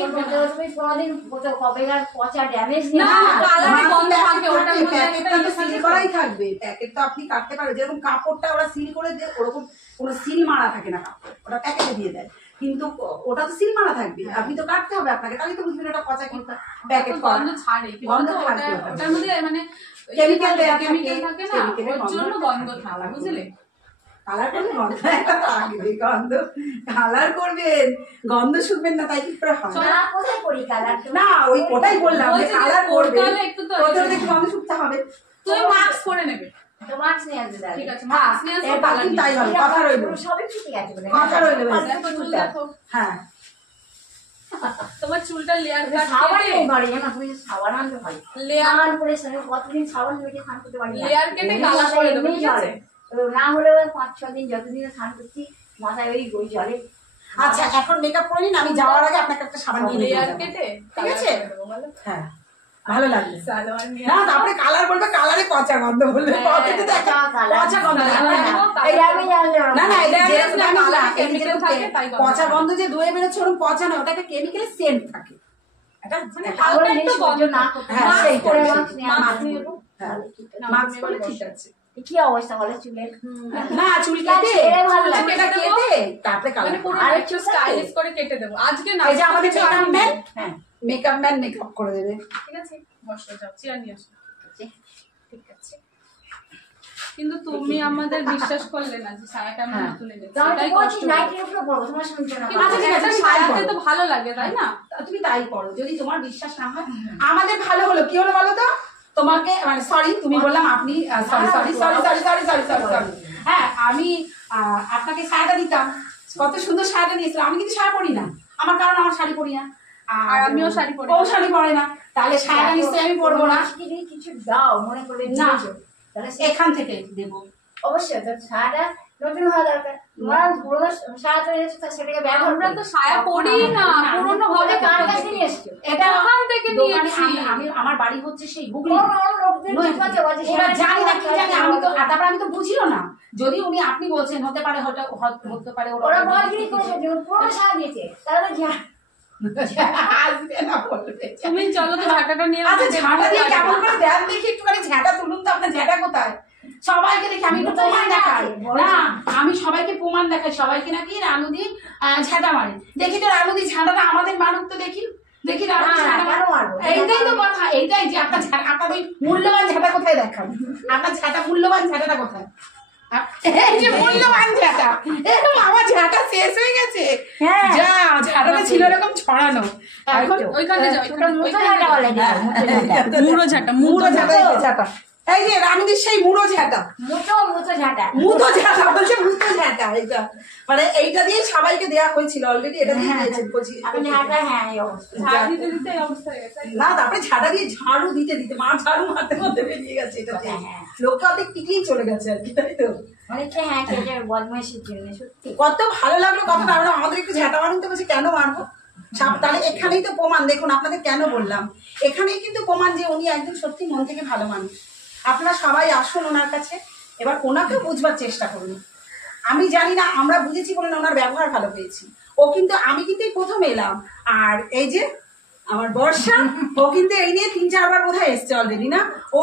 তুমি কোনোদিন কোথাও কবেকার পচা ড্যামেজ না, কালারে আমার গন্ধ প্যাকেট থাকে, ওটার থাকে, মধ্যে প্যাকেটটা একটা তো ইয়ে সিল থাকে। করাই থাকবে। প্যাকেট তো আপনি কাটতে পারবেন, যেরকম কাপড়টা ওরা সিল করে দেয় ওরকম কোনো সিল মারা থাকে না কাপড়, ওটা প্যাকেটে দিয়ে দেয়, কিন্তু ওটা তো সিল মারা থাকবে, আপনি তো কাটতে হবে আপনাকে, তাহলে তো বুঝবেন ওটা পচা কি প্যাকেট করা। গন্ধ ছাড়ে, কি গন্ধ বলতো, থাকবে ওটা- ওটার ওটার মধ্যে মানে Chemical দেয়া কেমিক্যাল থাকে, থাকে না, chemical এর ওর জন্য গন্ধ গন্ধ থাকে। থাকে, বুঝলে? কালার করলে গন্ধ একটা থাকবে, গন্ধ কালার করবেন, গন্ধ শুকবেন না, তাই কি করে হয়? না কোথায় করি কালার? না, ওই ওটাই বললাম যে বলছি যে কালার করতে করবে, হলে একটু তো করতে হলে একটু গন্ধ শুকতে হবে। তুমি মাস্ক করে নেবে। তো মাছ নিয়ে আসবে তাহলে। ঠিক আছে, হ্যাঁ, মাস্ক নিয়ে আসো, এবার কালার কিন্তু তাই নিয়ে হবে, আসো। কথা রইল। সবই ঠিক আছে বলে। কথা রইল বেশ। দেখো, চুল দেখো। হ্যাঁ, তোমার চুলটা লেয়ার কাট সাবান কেটে নেই ঘরে, জানো? তুমি সাবান আনতে পারি। লেয়ার সাবান করে সঙ্গে কতদিন সাবান মেখে স্নান করতে পারি না। লেয়ার কেটে এমনি কালার মাথায় করে দেবো, এমনি ঠিক আছে? জলে। তো না হলেও 5-6 দিন যতদিন স্নান করছি মাথায় ওই জলে। আচ্ছা এখন মেকআপ করে নিন, আমি যাওয়ার আগে আপনাকে একটা সাবান কিনে দিয়ে লেয়ার যাবো। কেটে ঠিক আছে? হ্যাঁ, ভালো লাগবে। সালোয়ার নিয়ে না, তারপরে কালার বলবে, কালারে পচা গন্ধ বলবে, পকেটে দেখা পচা গন্ধ লাগবে না। এই আমি জানলে না না, এটা Damage যেরকম না, damage না, কালারে এই chemical যেরকম থাকে, তাই গন্ধ পচা থাকে। গন্ধ যে ধুয়ে বেরোচ্ছে ওরকম পচা না, ওটা একটা কেমিক্যালের সেন্ট থাকে। এটা মানে এটা- হালকা একটু গন্ধ না না। করতে হ্যাঁ, মাস্ক সেইটাই, করে সেইটাই। মাস্ক নিয়ে মাস্ক আসবো। নিয়ে নেবো। হ্যাঁ, না, মাস্ক তুমি করলে এবার ঠিক বসো। আছে। কি অবস্থা বলে চুলের? না, চুল না, কেটে ছেড়ে ভালো চুল লাগে। কেটে কেটে তারপরে কালার মানে পুরো আরে একটু চুল কাটে? স্টাইলিশ করে কেটে দেবো আজকে না। এই যে আমাদের কিছু মেকআপ আনিনি। ম্যান, হ্যাঁ মেকআপ ম্যান মেকআপ করে দেবে। ঠিক আছে, বসো, যাও চেয়ার নিয়ে আসো। ঠিক আছে। কিন্তু তুমি আমাদের বিশ্বাস করলে না যে সায়াটা আমি হ্যাঁ। নতুন এনেছি, তো আমি এটাই তো বলছি কষ্ট হয়। নাইটের উপরে পড়বো, তোমার শুনছো না? কিন্তু আচ্ছা, ঠিক আছে, একটা তুমি তাই সায়াতে করো। তো ভালো লাগে, তাই না? তুমি তাই করো, যদি তোমার বিশ্বাস না হয়। আমাদের ভালো হলো, কি হলো বলো তো? তোমাকে মানে সরি, তুমি বললাম আপনি, sorry sorry sorry sorry sorry sorry sorry sorry হ্যাঁ, আমি আপনাকে শাড়িটা দিতাম, কত সুন্দর শাড়িটা দিয়েছিলাম। আমি কিন্তু শাড়ি পরি না, আমার কারণ আমার শাড়ি পরি না, আর আমিও শাড়ি পরি ও না। শাড়ি পরে না, তাহলে শাড়িটা নিশ্চয়ই আমি পরবো না। যদি কিছু দাও মনে করবে না। দিয়েছো, তাহলে সে এখান থেকে দেবো। অবশ্যই তো সায়াটা নতুন হওয়া দরকার। তোমার পুরোনো সায়া তো এনেছো, তা সেটাকে ব্যবহার আমরা তো সায়া পরি না, পুরনো হবে কার কাছে নিয়ে এসছো? এটা ওখান থেকে দোকানে নিয়েছি। আমি আমার বাড়ি হচ্ছে সেই হুগলি। অন্য লোকদের ঠিক আছে, বলছে এবার সায়া জানি না কি জানি, আমি তো সায়া- তারপর আমি তো বুঝিও না, যদি উনি আপনি বলছেন হতে পারে, হতে পারে ওরা বলগিরি করেছে, যেমন পুরোনো সায়া দিয়েছে, তারা তো আসবে না বলবে। তুমি চলো তো ঝাঁটাটা নিয়ে আচ্ছা, আমাদের ঝাঁটা দিয়ে বাড়ি কেমন যাবো। করে দেন দেখি, একটুখানি ঝাঁটা তুলুন তো, আপনার ঝাঁটা কোথায়? সবাইকে দেখি, আমি একটু প্রমাণ দেখাই না, আমি সবাইকে প্রমাণ দেখাই, সবাইকে নাকি রানুদি ঝাঁটা মারে। দেখি তো রানুদি ঝাঁটাটা আমাদের মানুষ তো, দেখি দেখি রানুদি না, ঝাঁটা কেন মারবো? এইটাই তো কথা, এইটাই যে আপনার আপনার ওই মূল্যবান ঝাঁটা কোথায় দেখান, আপনার ঝাঁটা মূল্যবান ঝাঁটাটা কোথায়? এই যে মূল্যবান ঝাঁটা, এরকম আমার ঝাঁটা শেষ হয়ে গেছে। হ্যাঁ। যা ঝাঁটাটা ছিল এরকম ছড়ানো, এখন ওইখানে যাও, ওটা মুঠো ঝাঁটা বলে দিও, মুঠো ঝাঁটা। মুড়ো ঝাঁটা, এই যে ঝাঁটা, এই যে রানুদির সেই মুড়ো ঝাঁটা, মুঠো ঝাঁটা। মুড়ো ঝাঁটা বলছে, মুড়ো ঝাঁটা এইটা, মানে এইটা দিয়ে সবাইকে দেওয়া হয়েছিল অলরেডি, এটা দিয়ে দিয়েছেন কোচি। এখন ঝাঁটা, হ্যাঁ এই অবস্থা। ঝাড় দিতে দিতে এই অবস্থা হয়ে গেছে। না, তারপরে ঝাঁটা দিয়ে ঝাড়ু দিতে দিতে মা ঝাড়ু মারতে মারতে বেরিয়ে গেছে এটাতে, হ্যাঁ। লোকটা অনেক টিকেই চলে গেছে আর কি, তাই তো? অনেকটা হ্যাঁ কেটে বদমাইশির জন্য সত্যি। কত ভালো লাগলো কথাটা, আমরা আমাদের একটু ঝাঁটা মারুন তো, বলছি কেন মারবো? তাহলে এখানেই তো প্রমাণ, দেখুন আপনাদের কেন বললাম, এখানেই কিন্তু প্রমাণ যে উনি একজন সত্যি মন থেকে ভালো মানুষ। আপনারা সবাই আসুন ওনার কাছে, এবার ওনাকেও বুঝবার চেষ্টা করুন। আমি জানি না, আমরা বুঝেছি বলে না ওনার ব্যবহার ভালো পেয়েছি। ও কিন্তু, আমি কিন্তু এই প্রথম এলাম, আর এই যে আমার বর্ষা ও কিন্তু এই নিয়ে 3-4 বার বোধহয় এসছে অলরেডি না, ও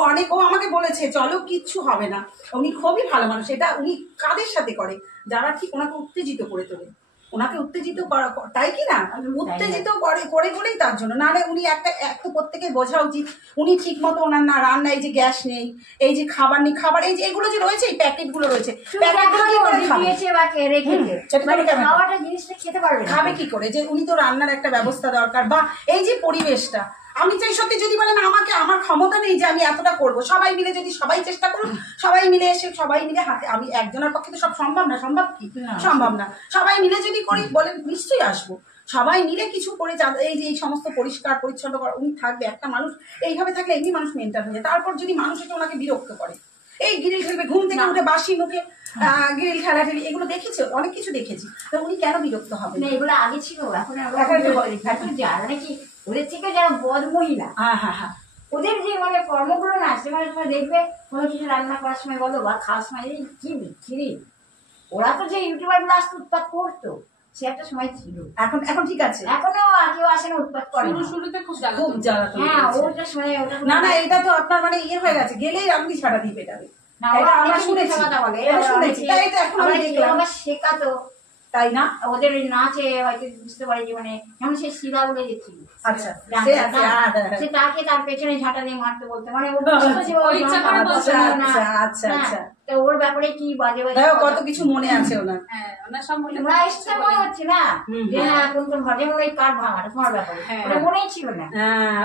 আমাকে বলেছে চলো কিচ্ছু হবে না। উনি খুবই ভালো মানুষ। এটা উনি কাদের সাথে করে, যারা ঠিক ওনাকে উত্তেজিত করে তোলে, ওনাকে উত্তেজিত তাই কি না, উত্তেজিত করে বলেই তার জন্য। নাহলে উনি একটা তো প্রত্যেকের বোঝা উচিত উনি ঠিক মতো ওনার না রান্না, এই যে গ্যাস নেই, এই যে খাবার নেই, খাবার এই যে এগুলো যে রয়েছে, এই প্যাকেট গুলো রয়েছে, প্যাকেটগুলো কি করে খাবে কি করে? যে উনি তো রান্নার একটা ব্যবস্থা দরকার, বা এই যে পরিবেশটা। আমি চাই সত্যি, যদি বলেন আমাকে, আমার ক্ষমতা নেই যে আমি এতটা করব, সবাই মিলে যদি সবাই চেষ্টা করুন, সবাই মিলে এসে সবাই মিলে হাতে, আমি একজনের পক্ষে তো সব সম্ভব না, সম্ভব কি সম্ভব না, সবাই মিলে যদি করি বলেন নিশ্চয়ই আসবো। সবাই মিলে কিছু করে এই যে এই সমস্ত পরিষ্কার পরিচ্ছন্ন করা, উনি থাকবে। একটা মানুষ এইভাবে থাকলে এমনি মানুষ মেন্টাল হয়ে যায়। তারপর যদি মানুষ এসে ওনাকে বিরক্ত করে, এই গ্রিল খেলবে, ঘুম থেকে উঠে বাসি মুখে গ্রিল ঠেলাঠেলি, এগুলো দেখেছি, অনেক কিছু দেখেছি। তো উনি কেন বিরক্ত হবে? এগুলো আগে ছিল, এখন যারা নাকি ওদের থেকে যারা বদ মহিলা, ওদের যে মানে কর্মগুলো না, সেখানে তোমার দেখবে কোনো কিছু রান্না করার সময় বলো বা খাওয়ার সময় কি বিচ্ছিরি। ওরা তো যে ইউটিউবার গুলো আসতে উৎপাত করতো, সে একটা সময় ছিল। এখন ঠিক আছে, এখনো কেউ আসে না উৎপাত করে। শুরুতে খুব জ্বালা। হ্যাঁ, ওটা সময় ওটা না এটা তো আপনার মানে ইয়ে হয়ে গেছে, গেলেই আপনি ছাড়া দিয়ে পেটাবে। শেখাতো তাই না, ওদের নাচে হয়তো বুঝতে পারি যে মানে যেমন সে শিলা উড়ে গেছিল, আচ্ছা সে তাকে তার পেছনে ঝাঁটা দিয়ে মারতে বলতে, মানে ওর ব্যাপারে কি বাজে বাজে কত কিছু মনে আছে ওনার। মনে হচ্ছে না যে হ্যাঁ কোন কোন ঘটে মনে কার ভাঙাটা তোমার ব্যাপারে মনেই ছিল না।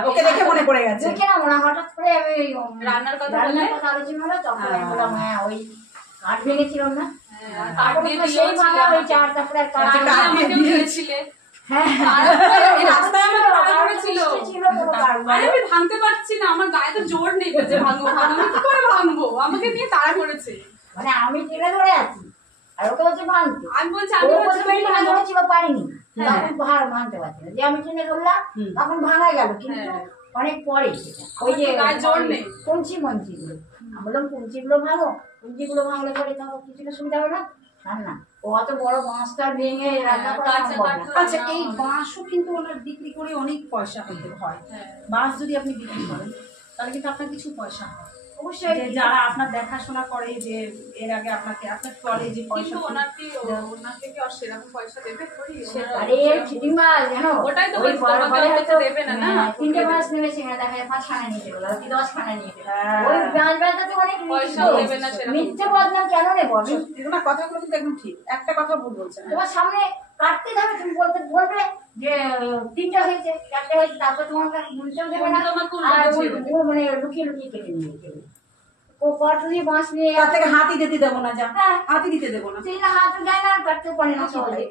ওকে দেখে মনে পড়ে গেছে, দেখে না মনে হঠাৎ করে আমি রান্নার কথা আলোচনা হলো, তখন আমি বললাম হ্যাঁ ওই কাঠ ভেঙেছিল না, ভাঙতে পারছি না, আমার গায়ে তো জোর নেই, ভাঙবো আমাকে নিয়ে তাড়া করেছে, মানে আমি টেনে ধরে আছি আর ওকে হচ্ছে ভাঙতে। আমি বলছি ধরেছিল পারিনি, তখন ভাড় ভাঙতে পারছি না, যে আমি টেনে ধরলাম তখন ভাঙা গেল, কিন্তু অনেক পরে ওই যে জোর নেই কুঞ্চি মঞ্চি গুলো, আমি বললাম কুঞ্চি গুলো ভাঙো, কুঞ্চি গুলো ভাঙলে পরে তাহলে কিছুটা সুবিধা হবে না। না অত বড় বাঁশটা ভেঙে রান্না করা সম্ভব না। আচ্ছা, এই বাঁশও কিন্তু ওনার বিক্রি করে অনেক পয়সা হতে হয়। বাঁশ যদি আপনি বিক্রি করেন তাহলে কিন্তু আপনার কিছু পয়সা হয় অবশ্যই, যারা আপনার দেখাশোনা করে, যে এর আগে আপনাকে আপনার চলে যে পয়সা, ওনাকে কি আর সেরকম পয়সা দেবে? আরে চিটিমা জানো, ওটাই তো দেবে না, 3টে মাস নেবে, সেখানে দেখা যায় 5 খানা নিতে গেল, 10 খানা নিতে, ওই ব্যাজ ব্যাজটাতে অনেক পয়সা দেবে না, মিথ্যে বদনাম কেন নেবো? এগুলো কথাগুলো কিন্তু একদম ঠিক, একটা কথা ভুল বলছেন। তোমার সামনে কাটতে যাবে, তুমি বলবে যে 3টা হয়েছে, 4টা হয়েছে, তারপর তোমার কাছে বলতেও দেবে না, মানে লুকিয়ে লুকিয়ে কেটে নিয়ে যাবে। ও কটরি বাঁশ নিয়ে তার থেকে হাতি দিতে দেবো না, যা হাতি দিতে দেবো না, সেই হাত যায় না, কাটতেও পারে না সহজে।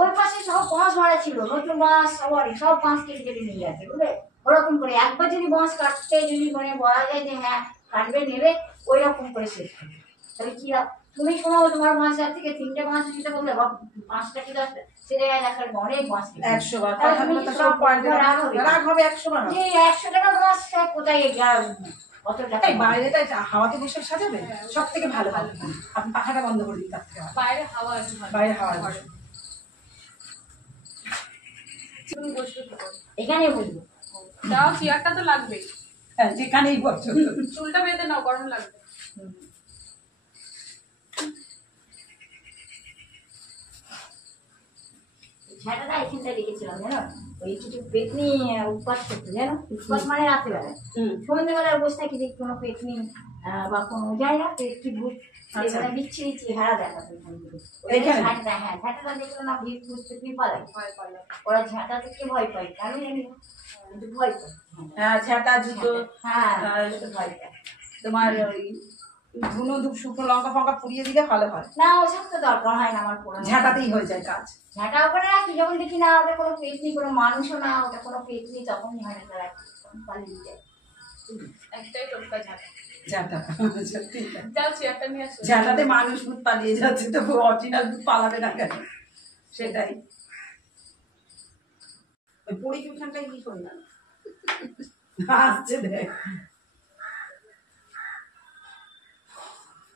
ওই পাশে সব বাঁশ মারা ছিল, নতুন বাঁশ সবারই, সব বাঁশ কেটে কেটে নিয়ে যাচ্ছে, বুঝলে? ওরকম করে একবার যদি বাঁশ কাটতে যদি মানে বলা যায় যে হ্যাঁ কাটবে নেবে, ওই রকম করে শেষ করবে, তাহলে কি তুমি শোনো তোমার বাঁশের থেকে 3টে বাঁশ নিতে বললে, বা 5টা কি 10টা, সে জায়গায় অনেক বাঁশ 100 বার রাগ হবে, 100 বার যে 100 টাকা বাঁশ কোথায় কত টাকা? বাইরেটা হাওয়াতে বসে সাজাবে, সব থেকে ভালো ভালো আপনি পাখাটা বন্ধ করে দিন, তার থেকে বাইরে হাওয়া আছে, বাইরে হাওয়া এখানে বলবো যাও, চেয়ারটা তো লাগবে, যেখানেই বসো, চুলটা বেঁধে নাও, গরম লাগবে। ঝাঁটাটা এখানটা রেখেছিলাম জানো, ওই কিছু পেতনি উৎপাত করতে, জানো উৎপাত মানে রাত্রেবেলা, সন্ধ্যেবেলার বসে থাকি দেখি কোনো পেতনি বা কোনো যায় না পেতনি ভূত বিচ্ছিরি চেহারা দেখাতো, হ্যাঁ ঝাঁটাটা দেখলো না বুঝতে পারে, ওরা ঝাঁটা থেকে ভয় পায়, আমি জানি কিন্তু ভয় পাই, ঝাঁটা জুতো, হ্যাঁ ভয় পায়। তোমার ওই ধুনো শুকনো লঙ্কা ফঙ্কা পুড়িয়ে দিলে ভালো হয় না, ওসব তো দরকার হয় না, আমার পুরো ঝাঁটাতেই হয়ে যায় কাজ। ঝাঁটা ওখানে রাখি, যখন দেখি না ওটা কোনো পেতনি, কোনো মানুষও না, ওটা কোনো পেতনি, তখনই হয় না, তারা পালিয়ে যায়। একটাই টোটকা ঝাঁটা, সত্যি যাও চেয়ারটা নিয়ে আসো। ঝাঁটাতে মানুষ ভূত পালিয়ে যাচ্ছে, তো অরিজিনাল ভূত পালাবে না কেন? সেটাই ওই পরীক্ষাটাই কি করি না আসছে, দেখ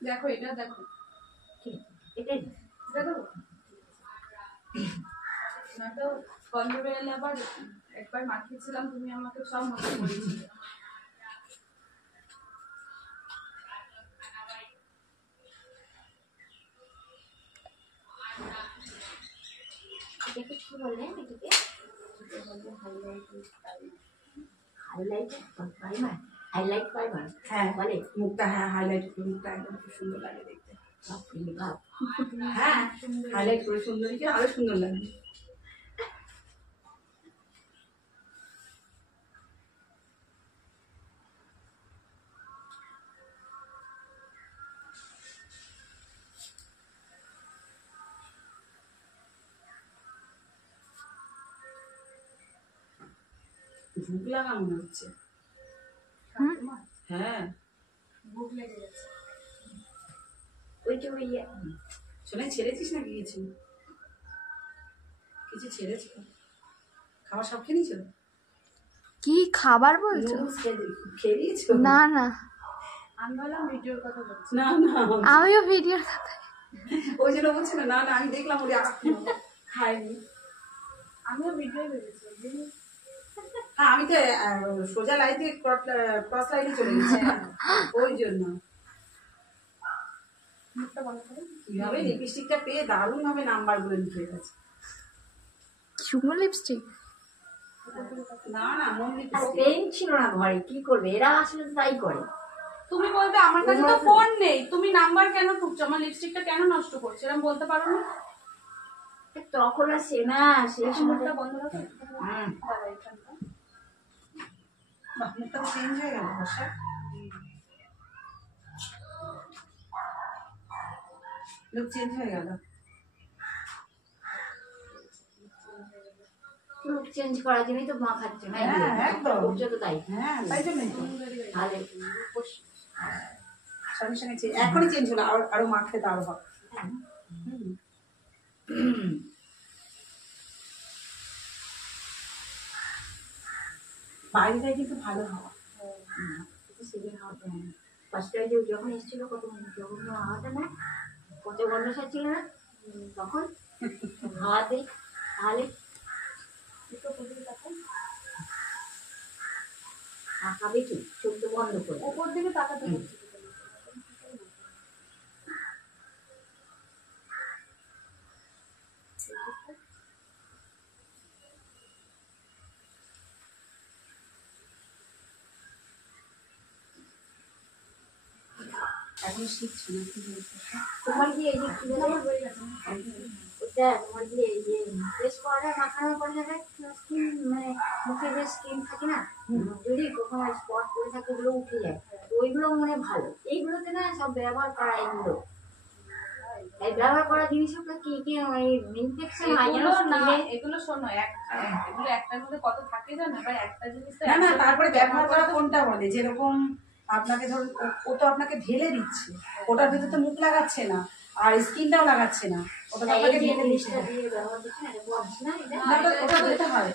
দেখো এটা দেখো, এটাই দেখো না তো গন্ধ বেরোলে আবার একবার মাখিয়েছিলাম, তুমি আমাকে সব মনে করিয়েছিলে। এটাকে কি বলে? এটাকে হাইলাইট প্রাইমার হ্যাঁ বলে। মুখটা, হ্যাঁ হাইলাইট করে মুখটা একদম খুব সুন্দর লাগে দেখতে। হ্যাঁ হাইলাইট করে সুন্দর দিকে আরো সুন্দর লাগবে। ভুক লাগা মনে হচ্ছে। হ্যাঁ ভুক লেগে গেছে। ওই যে ওই শোনে ছেড়েছিস নাকি কিছু? কিছু ছেড়েছ? খাবার সব খেয়ে নিয়েছো? কি খাবার বলছো? নুডলস খেয়ে নিয়েছো? না না, আমি ভাবলাম ভিডিওর কথা বলছি। না না আমিও ভিডিওর কথা। ওই জন্য বলছি না। না না আমি দেখলাম ওরে খায়নি। আমিও ভিডিও ভেবেছি। হ্যাঁ আমি তো সোজা লাইন থেকে ক্রস লাইনে চলে গেছি ওই জন্য। মুখটা বন্ধ করো। কিভাবে লিপস্টিকটা পেয়ে দারুণ ভাবে নাম্বার গুলো লিখে গেছে। শুকনো লিপস্টিক? না না মন লিপস্টিক পেন ছিল না ঘরে, কি করবে এরা? আসলে তাই করে। তুমি বলবে আমার কাছে তো ফোন নেই, তুমি নাম্বার কেন ঠুকছো, আমার লিপস্টিকটা কেন নষ্ট করছো, এরকম বলতে পারো না? তখন আর সে না, সেই সময়টা মুখটা বন্ধ রাখো। দাঁড়া, এখানটা। মুখটা চেঞ্জ হয়ে গেল বর্ষা। লুক চেঞ্জ হয়ে গেল। লুক চেঞ্জ করার জন্যই তো মা খাচ্ছে না, হ্যাঁ, একদম। করছে তো তাই। হ্যাঁ তাই জন্যই তো। তাহলে সঙ্গে সঙ্গে এখনই চেঞ্জ হলো, আরো মাখতে তো আরো হবে। বাইরেটাই কিন্তু ভালো হাওয়া। সেদিন হাওয়াতে ফার্স্ট টাইম যখন এসেছিল কত যখন হাওয়াটা না কত গন্ধ ছাড়ছিল না, তখন হাওয়াতে তাহলে তাকাবে কি, চোখ তো বন্ধ করে। ওপর দিকে তাকাতে হচ্ছে। এখন শিখছি না কি বলতে। তোমার কি এই যে কি বলে ওটা, তোমার যে এই যে ফেস পাউডার মাখানোর পরে যাবে স্কিন, মানে মুখের যে স্কিন থাকে না, যদি কখনো স্পট পড়ে থাকে ওগুলো উঠে যায়, তো ওইগুলো মানে ভালো। এইগুলোতে না সব ব্যবহার করা, এগুলো এই ব্যবহার করা জিনিসগুলো কি কি ইনফেকশন হয় এগুলো না, জানো? এগুলো শোনো, এগুলো একটার মধ্যে কত থাকে জানো? এবার একটা জিনিস তো না না তারপরে ব্যবহার করা কোনটা বলে, যেরকম আপনাকে ধরুন ও তো আপনাকে ঢেলে দিচ্ছে, ওটার ভিতরে তো মুখ লাগাচ্ছে না আর স্কিনটাও লাগাচ্ছে না, ওটা তো আপনাকে ঢেলে দিচ্ছে। না, ওটা ধুতে হয়,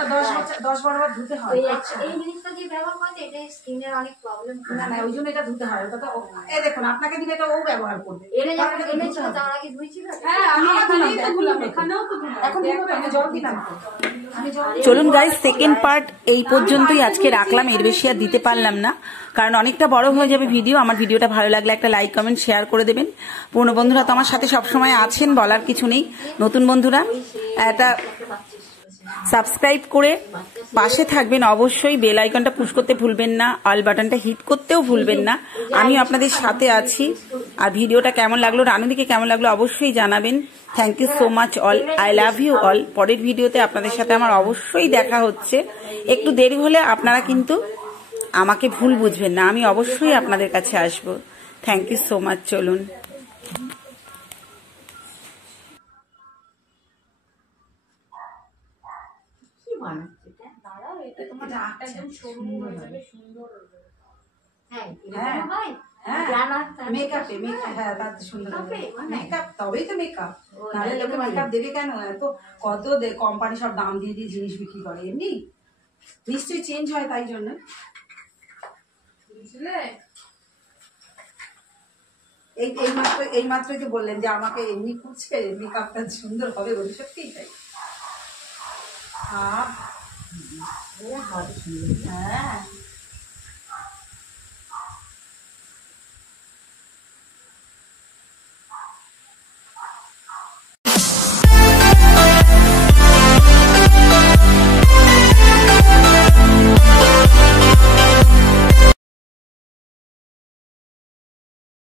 ওটা 10-12 বার ধুতে হয়। এই জিনিসটা যে ব্যবহার করতে এটা স্কিনের অনেক প্রবলেম। না না ওই জন্য এটা ধুতে হয়। ওটা তো এই দেখুন আপনাকে দিলে এটা ও ব্যবহার করবে। এনে যখন এনেছিল তার আগে ধুইছিল। হ্যাঁ, আমি এখানেই তো ধুলাম, এখানেও তো ধুলাম। এখন আমি জল দিলাম তো। আমি জল চলুন গাইস, সেকেন্ড পার্ট এই পর্যন্তই আজকে রাখলাম, এর বেশি আর দিতে পারলাম না কারণ অনেকটা বড় হয়ে যাবে ভিডিও। আমার ভিডিওটা ভালো লাগলে একটা লাইক কমেন্ট শেয়ার করে দেবেন। পুরনো বন্ধুরা তো আমার সাথে সবসময় আছেন, বলার কিছু নেই। নতুন বন্ধুরা একটা সাবস্ক্রাইব করে পাশে থাকবেন অবশ্যই, বেল আইকনটা পুশ করতে ভুলবেন না, অল বাটনটা হিট করতেও ভুলবেন না। আমি আপনাদের সাথে আছি। আর ভিডিওটা কেমন লাগলো, রানুদিকে কেমন লাগলো অবশ্যই জানাবেন। Thank you so much all, I love you all. পরের ভিডিওতে আপনাদের সাথে আমার অবশ্যই দেখা হচ্ছে। একটু দেরি হলে আপনারা কিন্তু আমাকে ভুল বুঝবেন না, আমি অবশ্যই আপনাদের কাছে আসবো। Thank you so much. চলুন। কি বানাচ্ছে এটা? দাঁড়াও, এটা তোমার নাকটা একদম সরু হয়ে যাবে, সুন্দর হয়ে যাবে। হ্যাঁ, হ্যাঁ। এরকম হয়? হ্যাঁ জানা তার- মেকআপে হ্যাঁ তার সুন্দর Makeup-এ, মানে? মেকআপ, তবেই তো মেকআপ। ও, নাহলে তাই লোকে তো মেকআপ দেবে কেন? এত কত কোম্পানি সব দাম দিয়ে দিয়ে জিনিস বিক্রি করে, এমনি নিশ্চয়ই চেঞ্জ হয় তাই জন্য। বুঝলে? এই মাত্রই তো বললেন যে আমাকে এমনি করছে, মেকআপটা সুন্দর হবে বলে, সত্যিই তাই। হাওয়াটা শুনবে। হ্যাঁ